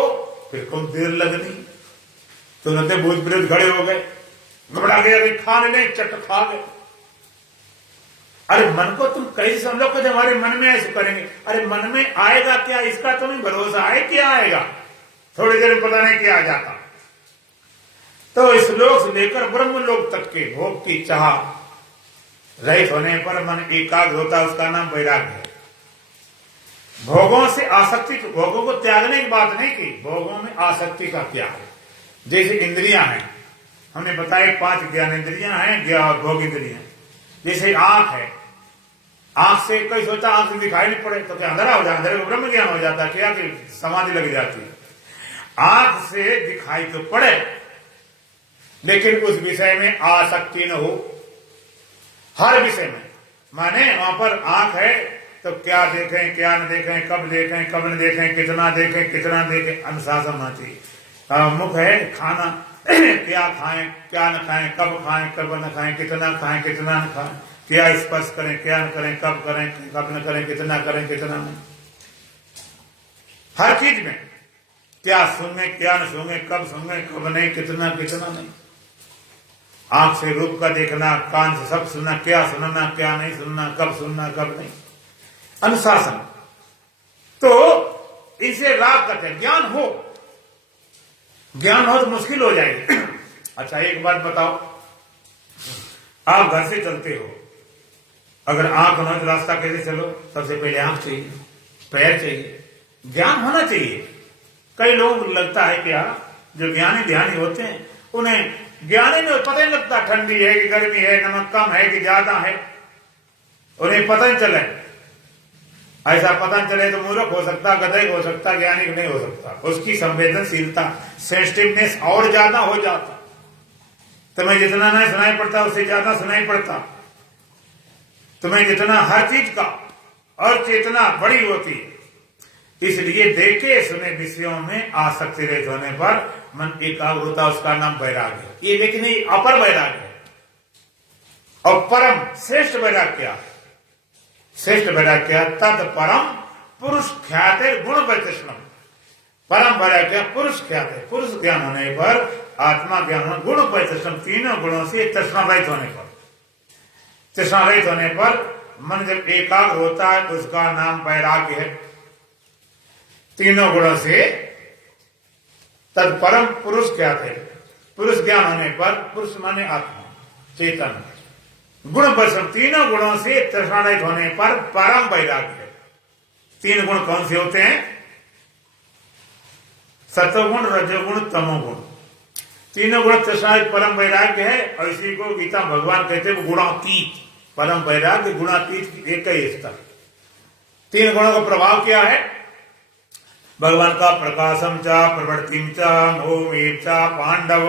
फिर कौन देर लगनी। तो रहते भूत प्रेत खड़े हो गए, घबरा गया, खाने नहीं चट खा गए। अरे मन को तुम कैसे समझो कि हमारे मन में ऐसे करेंगे, अरे मन में आएगा क्या इसका तुम्हें भरोसा है, क्या आएगा, थोड़ी देर पता नहीं क्या आ जाता। तो इस लोक से लेकर ब्रह्म लोक तक के भोग की चाह रहित होने पर मन एकाग्र होता, उसका नाम वैराग्य है। भोगों से आसक्ति, भोगों को त्यागने की बात नहीं की, भोगों में आसक्ति का त्याग। जैसे इंद्रियां हैं, हमने बताया 5 ज्ञान इंद्रियां हैं, ज्ञान भोग इंद्रियां। जैसे आंख है, आंख से कोई सोचा आंख से दिखाई नहीं पड़े तो क्या अंधेरा हो जाता, अंधेरे को ब्रह्म ज्ञान हो जाता, क्या कि समाधि लग जाती है। आंख से दिखाई तो पड़े लेकिन उस विषय में आसक्ति न हो, हर विषय में। माने वहां पर आंख है तो क्या देखें क्या न देखें, कब देखें कब न देखें, कितना देखें कितना देखें, अनुशासन आती। मुख है, खाना क्या खाएं क्या न खाएं, कब खाएं कब न खाएं, कितना खाएं कितना न खाएं, क्या स्पर्श करें क्या न करें, कब करें कब न करें, कितना करें कितना नहीं, हर चीज में। क्या सुने क्या न सुने, कब सुने कब नहीं, कितना कितना नहीं। आंख से रूप का देखना, कान से सब सुनना, क्या सुनना क्या नहीं सुनना, कब सुनना कब नहीं, अनुशासन। तो इसे राग करते हैं। ज्ञान हो तो मुश्किल हो जाएगी। अच्छा एक बात बताओ, आप घर से चलते हो, अगर आंख न हो तो रास्ता कैसे चलो? सबसे पहले आंख चाहिए, पैर चाहिए, ज्ञान होना चाहिए। कई लोग लगता है क्या, जो ज्ञानी ध्यानी होते हैं उन्हें ज्ञानी में पता नहीं लगता ठंडी है कि गर्मी है, नमक कम है कि ज्यादा है, उन्हें पता नहीं चले। ऐसा पता नहीं चले तो मूर्ख हो सकता, गधे हो सकता, ज्ञानी नहीं हो सकता। उसकी संवेदनशीलता सेंसिटिवनेस और ज्यादा हो जाता। तुम्हें जितना नहीं सुनाई पड़ता उससे ज्यादा सुनाई पड़ता। तुम्हें जितना हर चीज का और चेतना बड़ी होती है। इसलिए देखे सुने विषयों में आसक्ति रहित होने पर मन एकाग्र होता, उसका नाम वैराग्य है। ये लेकिन नहीं, अपर वैराग्य है। और परम श्रेष्ठ वैराग्य क्या? श्रेष्ठ वैराग्य क्या? तद परम पुरुष ख्याते गुण वैतृष्णम। परम वैराग्य पुरुष ख्याते, पुरुष ज्ञान होने पर, आत्मा ज्ञान होने, गुण वैतृष्णम, तीनों गुणों से तृष्णा रहित होने पर, तृष्णा रहित होने पर मन जब एकाग्र होता है उसका नाम वैराग्य है। तीनों गुणों से तत्परम पुरुष क्या थे? पुरुष ज्ञान होने पर, पुरुष माने आत्मा चेतन, गुण वैषम, तीनों गुणों से तृष्णा रहित होने पर परम वैराग्य है। 3 गुण कौन से होते हैं? सत्वगुण, रजोगुण, तमोगुण। तीनों गुण तृष्णा रहित परम वैराग्य है। और इसी को गीता भगवान कहते हैं गुणातीत। परम वैराग्य गुणातीत एक ही स्तर। 3 गुणों का प्रभाव क्या है? भगवान का प्रकाशम च प्रवृत्तिम च मोहमेव च पांडव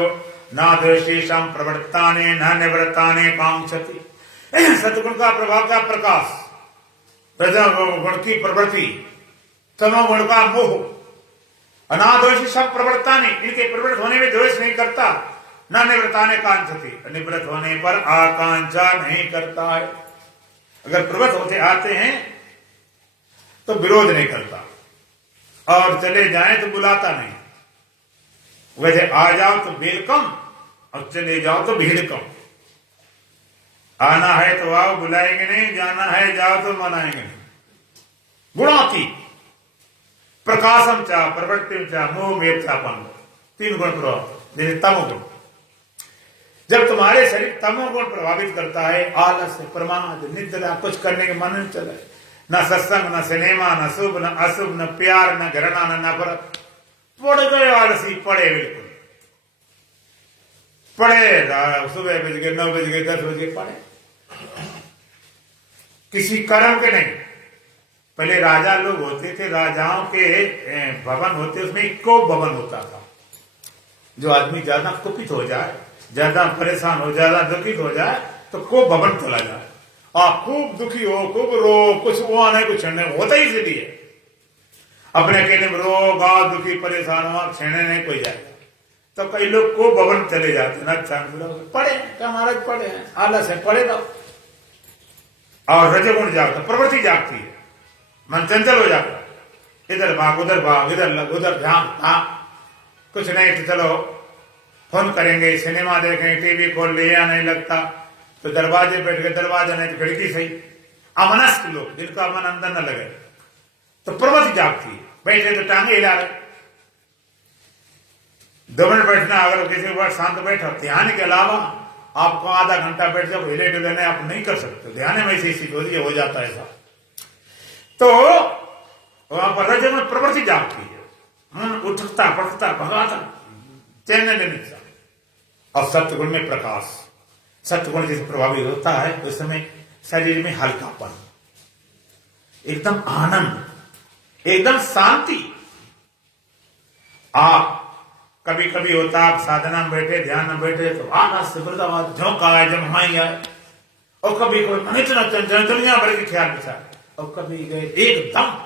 न द्वेषेषां प्रवृत्ताने न निवृत्ताने कांक्षति। सतगुण का प्रभाव का प्रकाश, रजोगुण की प्रवृत्ति, तमोगुण का मोह, अनाद्वेषी सब प्रवृत्ताने, इनके प्रवृत्त होने में द्वेष नहीं करता, न निवृत्ताने कांक्षति, निवृत्त होने पर आकांक्षा नहीं करता है। अगर प्रवृत्त होते आते हैं तो विरोध नहीं करता, और चले जाएं तो बुलाता नहीं। वैसे आ जाओ तो वेलकम और चले जाओ तो भीड़ कम। आना है तो आओ, बुलाएंगे नहीं, जाना है जाओ तो मनाएंगे नहीं। गुणातीत, प्रकाशम चा प्रवृत्ति चा मोह मेव चा पांडव, 3 गुण प्रभाव। जैसे तमोगुण, जब तुम्हारे शरीर तमोगुण प्रभावित करता है, आलस, प्रमाद, निद्रा, कुछ करने के मन नहीं चले, न सत्संग, न सिनेमा, न शुभ न अशुभ, न प्यार, न घृणा, न नफरत, पड़ गए आलसी, पड़े बिल्कुल पड़े। सुबह बज गए, 9 बज गए, 10 बजे पड़े, किसी कर्म के नहीं। पहले राजा लोग होते थे, राजाओं के भवन होते, उसमें इको भवन होता था। जो आदमी ज्यादा कुपित हो जाए, ज्यादा परेशान हो, ज्यादा दुखित हो जाए तो को भवन चला जाए, आप खूब दुखी हो, खूब रो, कुछ वो आने कुछ छेड़ने होता ही इसलिए। अपने अकेले में रो गाओ, दुखी परेशान हो, छेड़ने नहीं कोई जाएगा। तो कई लोग को भवन चले जाते ना, अच्छा पढ़े क्या महाराज, पढ़े हैं, आलस है, पढ़े रहो। और रजोगुण जागता, प्रवृत्ति जागती है, मन चंचल हो जाता है, इधर भाग उधर भाग, इधर लग उधर ध्यान। हाँ कुछ नहीं तो चलो फोन करेंगे, सिनेमा देखेंगे, टीवी खोल लिया, नहीं लगता तो दरवाजे बैठ गए, दरवाजा नहीं तो खिड़की सही। अमनस्क लोग जिनका मन अंदर न लगे तो प्रवृत्ति जागती है, बैठे तो टांगे हिला रहे। 2 मिनट बैठना, अगर किसी बार शांत बैठा, ध्यान के अलावा आपको आधा घंटा बैठ जाओ, हिले डुले नहीं, आप नहीं कर सकते। ध्यान में ऐसी स्थिति हो जाता है ऐसा। तो वहां पर रज में प्रवृत्ति जागती है, मन उठता पड़ता भगाता, चैन नहीं मिलता। और सत्गुण में प्रकाश, सत्गुण जैसे प्रभावित होता है उस समय शरीर में हल्कापन, एकदम आनंद, एकदम शांति। आप कभी कभी होता आप साधना में बैठे, ध्यान में बैठे तो आकाश से वृंदावन झोंका आए, जमहाई आए, और कभी कोई मन इतना चंचल दुनिया भर के ख्याल बिछा, और कभी गए एकदम।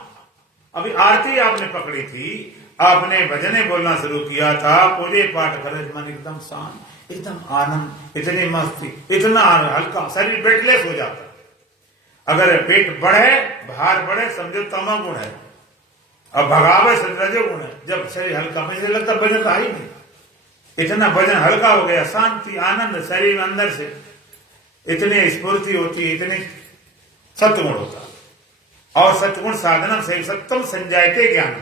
अभी आरती आपने पकड़ी थी, आपने भजने बोलना शुरू किया था, पूजे पाठ करे, मन एकदम शांत, एकदम आनंद, इतनी मस्ती, इतना हल्का, शरीर वेटलेस हो जाता। अगर पेट बढ़े, भार बढ़े, समझो तमोगुण है, अब भगावे से रजोगुण है। जब शरीर हल्का, मुझे लगता वजन का ही नहीं, इतना वजन हल्का हो गया, शांति आनंद शरीर में अंदर से, इतनी स्फूर्ति होती, इतनी सत्गुण होता। और सत्गुण साधना से सत्यम संजायते ज्ञान,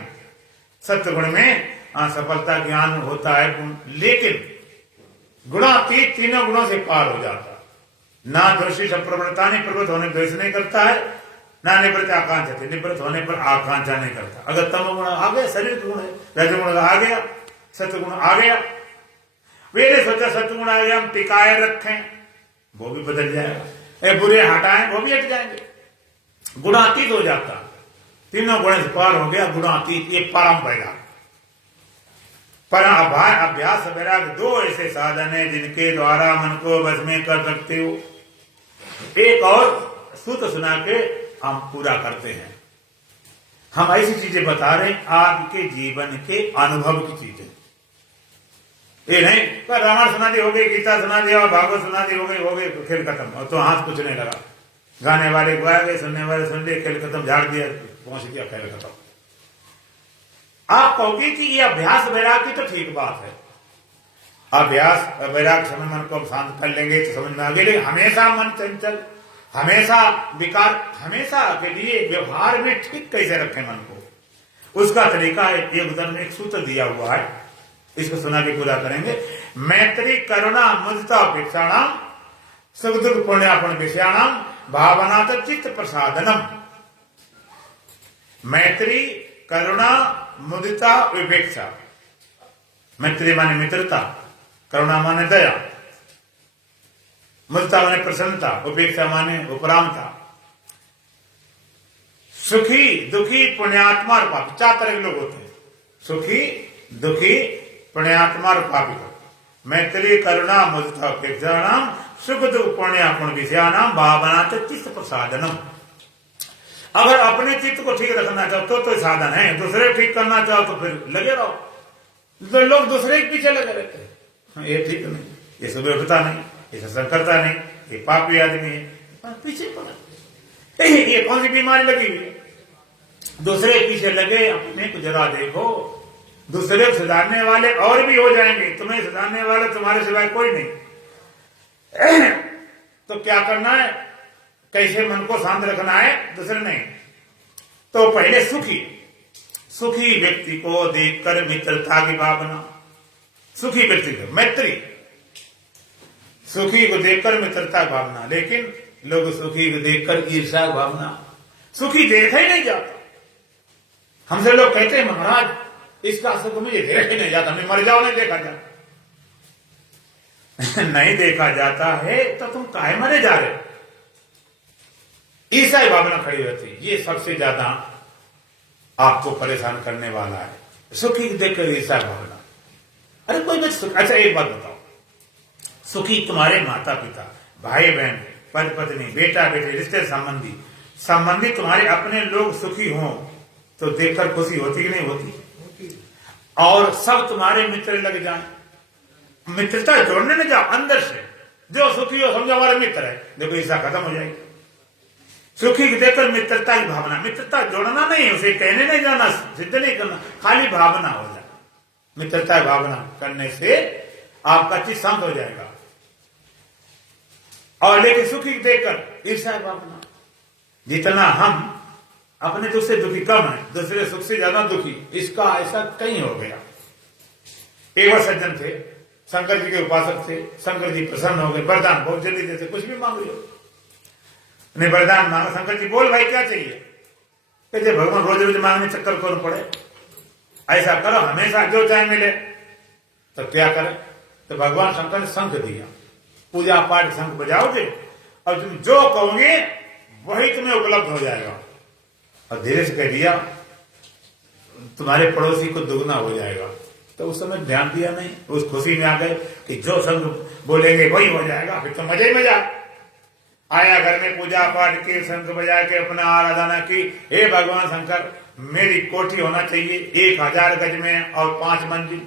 सत्गुण में सफलता ज्ञान होता है गुण, लेकिन गुणातीत तीनों गुणों से पार हो जाता। ना दोषी सब प्रवृत्ता नहीं, प्रवृत्त होने द्वेष नहीं करता है, ना निवृत्त आकांक्षा थे, निवृत्त होने पर आकांक्षा नहीं करता। अगर तमोगुण आ गया, शरीर गुण है, रजोगुण आ गया, सत्गुण आ गया, वे सोचा सत्गुण आ गया हम टिकाए रखें, वो भी बदल जाएगा, बुरे हटाएं वो भी हट जाएंगे, गुणातीत हो जाता। तीनों गुण से पार हो गया, गुणातीत, ये परम वैराग। पर अभ्यास वैराग 2 ऐसे साधन है जिनके द्वारा मन को वश में कर सकते हो। एक और सूत्र सुना के हम पूरा करते हैं। हम ऐसी चीजें बता रहे हैं आपके जीवन के अनुभव की चीजें, ये नहीं पर रामायण सुना दी हो गई, गीता सुना दिया और भागवत सुना दी हो गई तो खेल खत्म, और तो हाथ कुछ नहीं लगा। गाने वाले गाए गए, सुनने वाले सुन लिए, खेल खत्म, झाड़ दिया, पहुंच गया, खेल खत्म। आप कहोगे कि ये अभ्यास वैराग की तो ठीक बात है, अभ्यास वैराग समय मन को हम शांत कर लेंगे तो समझ में आ गया, लेकिन हमेशा मन चंचल, हमेशा विकार, हमेशा के लिए व्यवहार में ठीक कैसे रखें मन को, उसका तरीका है। एक उदाहरण में एक सूत्र दिया हुआ है, इसको सुना के पूरा करेंगे। मैत्री करुणा मुदिता उपेक्षाणाम सुख दुख पुण्यापन विषयाणाम भावना तो चित्त प्रसादनम। मैत्री करुणा मुदिता उपेक्षा, मैत्री माने मित्रता, करुणा माने दया, मुदिता माने प्रसन्नता, उपेक्षा माने उपरामता। सुखी दुखी पुण्यात्मा और पापी, 4 तरह के लोग होते हैं, सुखी दुखी पुण्यात्मा और पापी। मैत्री करुणा मुदिता उपेक्षा नाम सुख दुख पुण्यापन विषयानाम भावना चित्त प्रसादनम। अगर अपने चित्त को ठीक रखना चाहो तो साधन है, दूसरे ठीक करना चाहो तो फिर लगे रहो। तो लोग दूसरे के पीछे लगे रहते हैं, ये ठीक नहीं, ये सुबह उठता नहीं, ये सत्संग करता नहीं, ये पापी आदमी है, पीछे पड़ा, ये कौन सी बीमारी लगी हुई है। दूसरे के पीछे लगे, अपने को जरा देखो, दूसरे को सुधारने वाले और भी हो जाएंगे, तुम्हें सुधारने वाला तुम्हारे सिवाय कोई नहीं। तो क्या करना है, कैसे मन को शांत रखना है, दूसरे नहीं। तो पहले सुखी व्यक्ति को देखकर मित्रता की भावना, सुखी व्यक्ति को मैत्री, सुखी को देखकर मित्रता की भावना। लेकिन लोग सुखी को देखकर ईर्ष्या की भावना, सुखी देखा ही नहीं जाता। हमसे लोग कहते हैं महाराज इसका सुख मुझे देखा ही नहीं जाता, मैं मर जाओ नहीं देखा जाता। नहीं देखा जाता है तो तुम काहे मरे जा रहे हो, ईर्ष्या की भावना खड़ी रहती है। ये सबसे ज्यादा आपको परेशान करने वाला है, सुखी देखकर ईर्ष्या भावना। अरे कोई मत सुख, अच्छा एक बात बताओ, सुखी तुम्हारे माता पिता भाई बहन पति पत्नी, बेटा बेटे, रिश्ते संबंधी तुम्हारे अपने लोग सुखी हों तो देखकर खुशी होती कि नहीं होती? और सब तुम्हारे मित्र लग जाएं, मित्रता जोड़ने न जाओ अंदर से, जो सुखी हो समझो हमारा मित्र है, देखो ईर्ष्या खत्म हो जाएगी। सुखी को देखकर मित्रता की भावना, मित्रता जोड़ना नहीं, उसे कहने नहीं जाना, सिद्ध नहीं करना, खाली भावना हो जाए। मित्रता की भावना करने से आपका चित्त शांत हो जाएगा। और लेकिन सुखी को देखकर ईर्ष्या की भावना, जितना हम अपने दुख से दुखी कम है, दूसरे सुख से ज्यादा दुखी, इसका ऐसा कहीं हो गया। एक बार सज्जन थे, शंकर जी के उपासक थे, शंकर जी प्रसन्न हो गए, वरदान बहुत जल्दी देते, कुछ भी मांग लो, ने वरदान मांगा। शंकर जी बोल भाई क्या चाहिए? कहते भगवान रोज रोज मांगने चक्कर कौन पड़े, ऐसा करो हमेशा जो चाहे मिले। तो क्या करें? तो भगवान शंकर ने शंख दिया, पूजा पाठ शंख बजाओगे और तुम जो कहोगे वही तुम्हें उपलब्ध हो जाएगा। और धीरे से कह दिया तुम्हारे पड़ोसी को दुगना हो जाएगा। तो उस समय ध्यान दिया नहीं, उस खुशी में आ गए कि जो शंख बोलेंगे वही हो जाएगा, फिर तो मजा ही मजा। आया घर में, पूजा पाठ के, शंख बजा के अपना आराधना की। हे भगवान शंकर, मेरी कोठी होना चाहिए 1000 गज में और 5 मंजिल,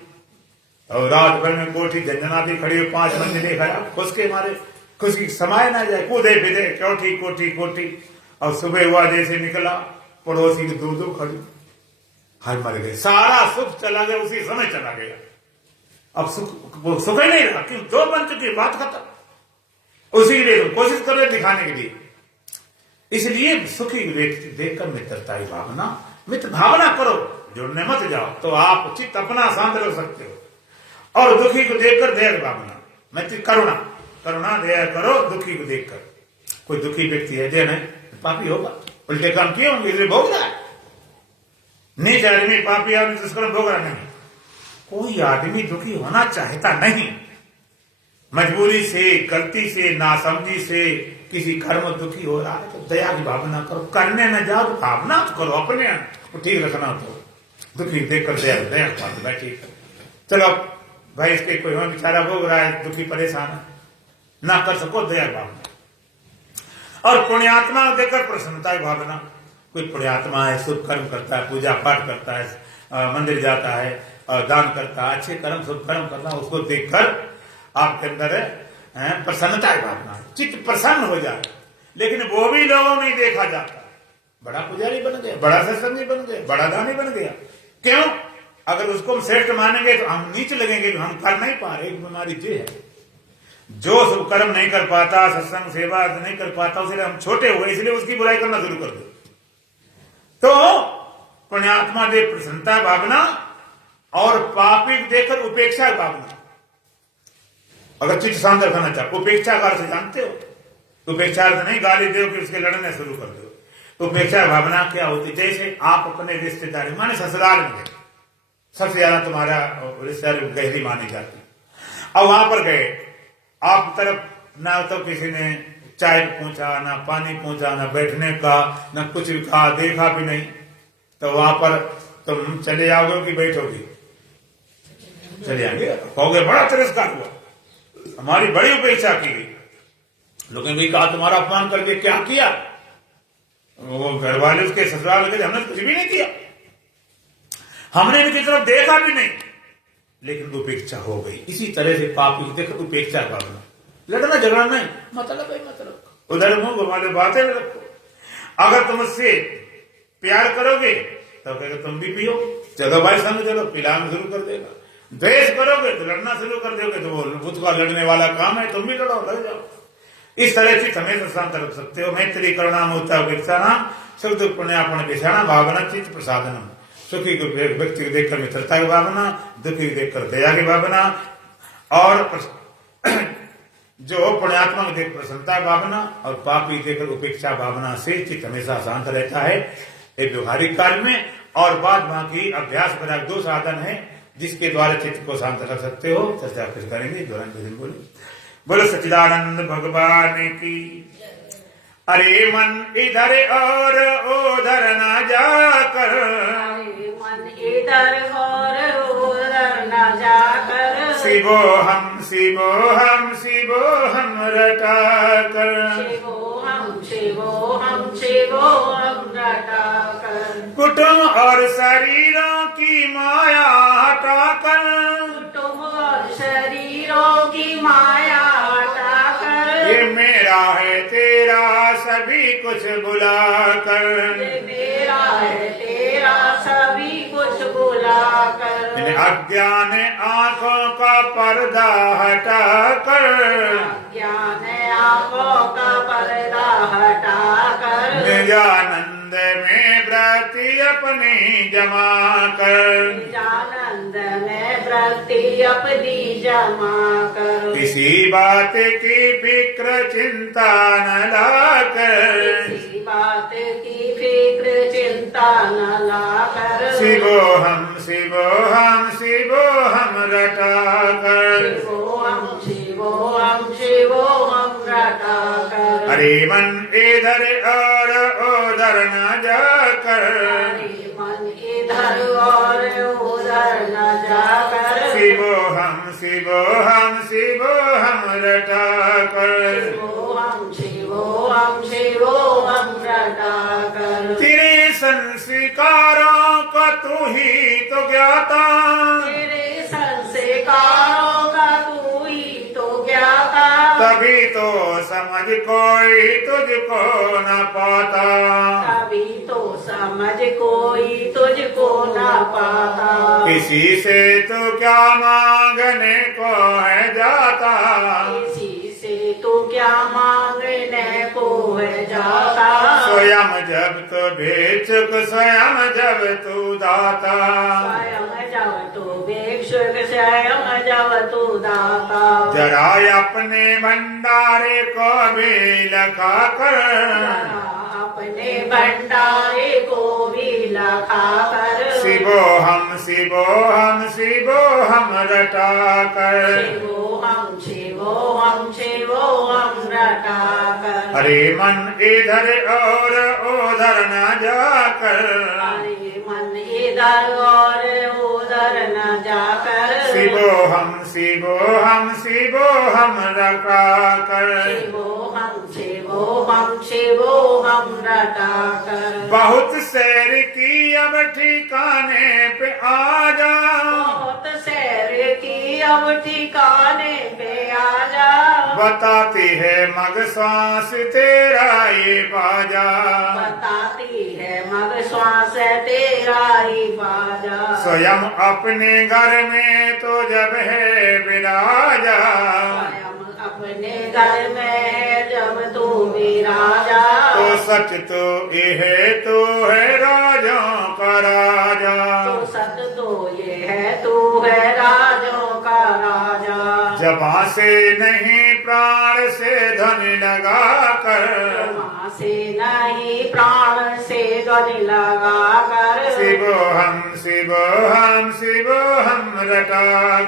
और रात भर में कोठी झंझनाती खड़ी हो, 5 मंजिलें खड़ा, खुश के मारे, खुशी समाये ना जाए, कूदे फिदे कोठी कोठी कोठी। और सुबह हुआ जैसे निकला, पड़ोसी की दो खड़ी, हर मर गए, सारा सुख चला गया, उसी समय चला गया। अब सुख ही नहीं रहा, क्यों? दो बन चुकी, बात खत्म। उसी के लिए कोशिश कर रहे दिखाने के लिए। इसलिए सुखी व्यक्ति देखकर मित्रता की भावना, मित्र भावना करो, जुड़ने मत जाओ, तो आप चित्त अपना शांत रख सकते हो। और दुखी को देखकर दया भावना, मैत्री करुणा दया करो दुखी को देखकर। कोई दुखी व्यक्ति है, दया नहीं, पापी होगा, उल्टे काम किए होंगे, इसलिए भोग रहा है। नीच आदमी पापी आदमी दुष्कर्म भोग रहा नहीं। कोई आदमी दुखी होना चाहता नहीं, मजबूरी से, गलती से, नासमझी से किसी कर्म दुखी हो रहा है तो दया की भावना करो, करने न जाओ तो भावना करो, अपने को ठीक रखना। तो दुखी देखकर दया भाई ठीक है, चलो भाई इसके कोई और बेचारा भोग रहा है, दुखी परेशान है, ना कर सको दया भावना। और पुण्यात्मा देखकर प्रसन्नता की भावना। कोई पुण्यात्मा है, शुभ कर्म करता है, पूजा पाठ करता है, मंदिर जाता है और दान करता है, अच्छे कर्म शुभ कर्म करना, उसको देखकर आपके अंदर प्रसन्नता की भावना, चित्त प्रसन्न हो जाए। लेकिन वो भी लोगों में देखा जाता, बड़ा पुजारी बन गया, बड़ा सत्संगी बन गया, बड़ा दानी बन गया। क्यों? अगर उसको हम श्रेष्ठ मानेंगे तो हम नीचे लगेंगे, हम कर नहीं पा रहे। एक बीमारी ये है, जो शुभ कर्म नहीं कर पाता, सत्संग सेवा नहीं कर पाता, उसलिए हम छोटे हुए, इसलिए उसकी बुराई करना शुरू कर दो। तो पुण्यात्मा देख प्रसन्नता भावना और पापी देखकर उपेक्षा भावना। अगर चित्त शांत रखना चाहो, उपेक्षा का अर्थ जानते हो? उपेक्षा अर्थ नहीं गाली दो कि उसके लड़ने शुरू कर दो। उपेक्षा भावना क्या होती? जैसे आप अपने रिश्तेदारी माने ससुराल में गए, सबसे ज्यादा तुम्हारा रिश्तेदार गहरी मानी जाती, अब वहां पर गए, आप तरफ ना तो किसी ने चाय पूछा, ना पानी पूछा, ना बैठने का, ना कुछ कहा, देखा भी नहीं, तो वहां पर तुम चले जाओगे कि बैठोगे? चले आएंगे, कहोगे बड़ा तिरस्कार हुआ, हमारी बड़ी उपेक्षा की गई, लोगों ने भी कहा तुम्हारा अपमान करके क्या किया? वो घर वाले उसके ससुराल के, हमने कुछ भी नहीं किया, हमने इनकी तरफ देखा भी नहीं, लेकिन उपेक्षा हो गई। इसी तरह से पापी देखो उपेक्षा भावना, लड़ना झगड़ा नहीं, मतलब है मतलब, उधर मुंह घुमा दे, बातें रखो। अगर तुम उससे प्यार करोगे तो कहेगा तुम भी पियो, चलो भाई संग चलो, पिलाना शुरू कर देगा। द्वेष करोगे तो लड़ना शुरू कर दोगे, तो वो उसका लड़ने वाला काम है, तुम भी लड़ो, लड़ जाओ। इस तरह से हमेशा शांत रख सकते हो। मैत्री करुणा मुक्ता उपेक्षा सुख दुख पुण्यापन विषाणा भावना चित्त प्रसादनम। सुखी को व्यक्ति को देखकर मित्रता की भावना, दुखी को देखकर दया की भावना, और जो पुण्यात्मा को देख प्रसन्नता भावना और पापी देखकर उपेक्षा भावना से चित्त हमेशा शांत रहता है एक व्यवहारिक काल में। और बाद बाकी अभ्यास बना 2 साधन है जिसके द्वारा चित्त को शांत रख सकते हो। चर्चा फिर करेंगे, दौरान बोले बोलो सच्चिदानंद भगवान की। अरे मन इधर और उधर ना जाकर, मन इधर और उधर ना जाकर, शिवोहम शिवोहम शिवोहम रटा कर शिवोहम शिवोहम शिवोहम रटा कर कुटुंब और शरीरों की माया हटा कर कुटुंब और शरीरों की माया हटा कर ये मेरा है तेरा सभी कुछ बुला कर ये मेरा है तेरा सभी कुछ बुला कर इन अज्ञान आंखों का पर्दा हटा कर ज्ञान आंखों का पर्दा हटा कर निजानंद में व्रति अपनी जमा कर निजानंद में वृत्ति अपनी जमा कर किसी बात की फिक्र चिंता न लाकर किसी बात की फिक्र चिंता न लाकर शिवोहम शिवोहम शिवोहम रटा कर शिवोहम शिवोहम शिवोहम रटा कर हरे मन इधर और उधर न जाकर हरि मन इधर और उधर न जाकर शिवोहम शिवोहम शिवोहम रटा कर शिवोहम शिवोहम शिवोहम रटा कर तेरे संस्कारों का तू ही तो ज्ञाता तेरे संस्कारों का तू ही तो ज्ञाता तभी तो समझ कोई तुझको न पाता तभी तो समझ कोई तुझको न पाता किसी से तो क्या मांगने को है जाता किसी से तू क्या मांगने को है जाता स्वयं जब तो बेचुक स्वयं जब तू दाता स्वयं जब तू भिक्षुक स्वयं जब तू दाता जरा अपने भंडारे को भी लखा कर अपने भंडारे को भी लखा कर शिवोहम शिवोहम शिवोहम रटा कर शिवोहम शिवोहम शिवोहम रटा कर हरे मन इधर और उधर न जाकर हरे मन इधर और उधर न जाकर शिवोहम शिवोहम शिवोहम रटा कर शिवोहम शिवोहम शिवोहम रटा कर बहुत सैर की अब ठिकाने पे आ जा बहुत सैर की अब ठिकाने पे आ जा बताती है मग श्वास तेरा ये बाजा बताती है मग श्वास तेरा ही बाजा स्वयं अपने घर में तो जब है विराजा स्वयं अपने घर में जब तू विराजा तो सच तो यह तो है राजों का राजा तो सत तो ये है तू है राजों का राजा जबां से नहीं प्राण से ध्वनि लगा कर माँ से नहीं प्राण से ध्वनि लगा कर शिवोहम शिवोहम शिवोहम रटा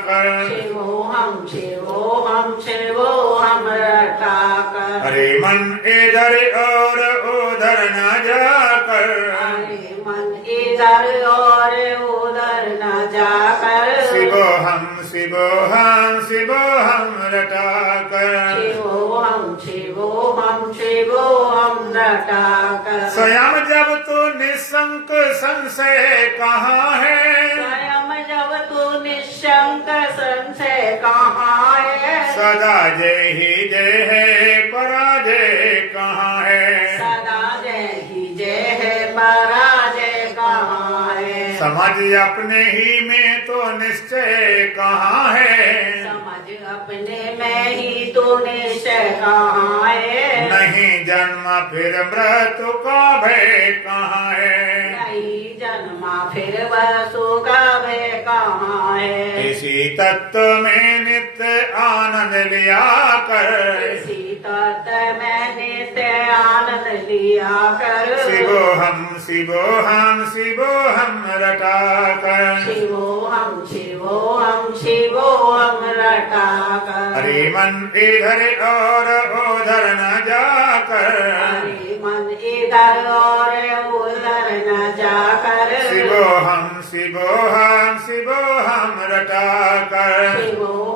कर शिवोहम शिवोहम शिवोहम रटा कर हरे मन इधर और उधर न जाकर हरे मन इधर और उधर न जाकर शिवोहम शिवोहम शिवोहम रटा कर शिवोहम शिवोहम शिवोहम रटा कर स्वयं जब तू निशंक संशय कहाँ है स्वयं जब तू निशंक संशय कहाँ है सदा जय ही जय है पराजय कहाँ है सदा जय ही जय है पराजय कहाँ है समझ अपने ही में तो निश्चय कहाँ है समझ अपने में ही तो निश्चय कहाँ है नहीं जन्म फिर मृत्यु का भय कहाँ है नहीं जन्मा फिर वसु का भय कहाँ है इसी तत्व में नित्य आनंद लिया कर इसी तत्व में नित्य आनंद लिया कर शिवोहम शिवोहम शिवोहम रटा कर शिवोहम शिवोहम शिवोहम रटा कर हरे मन इधर और उधर न जाकर हरे मन इधर और उधर न जाकर शिवोहम शिवोहम शिवोहम रटा कर शिवोहम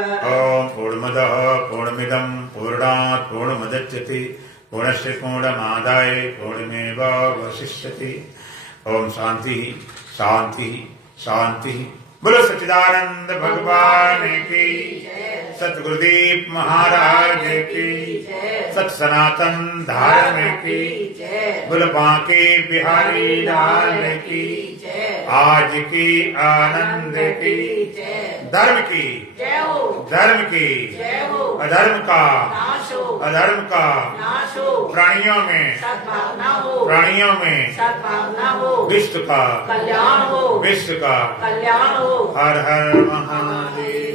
ओम पूर्णमदः पूर्णमिदं पूर्णात् पूर्णमुदच्यते पूर्णस्य पूर्णमादाय पूर्णमेवावशिष्यते। ओम शांति शांति शांति। बोलो सच्चिदानंद भगवान की, सतगुरुदेव महाराज की, सत सनातन धर्म की, बोलो बांके बिहारी लाल की, आज की आनंद की, धर्म की, धर्म की, अधर्म का, अधर्म का, प्राणियों में, प्राणियों में, विश्व का, कल्याण हो, विश्व का, कल्याण हो। हर हर महादेव।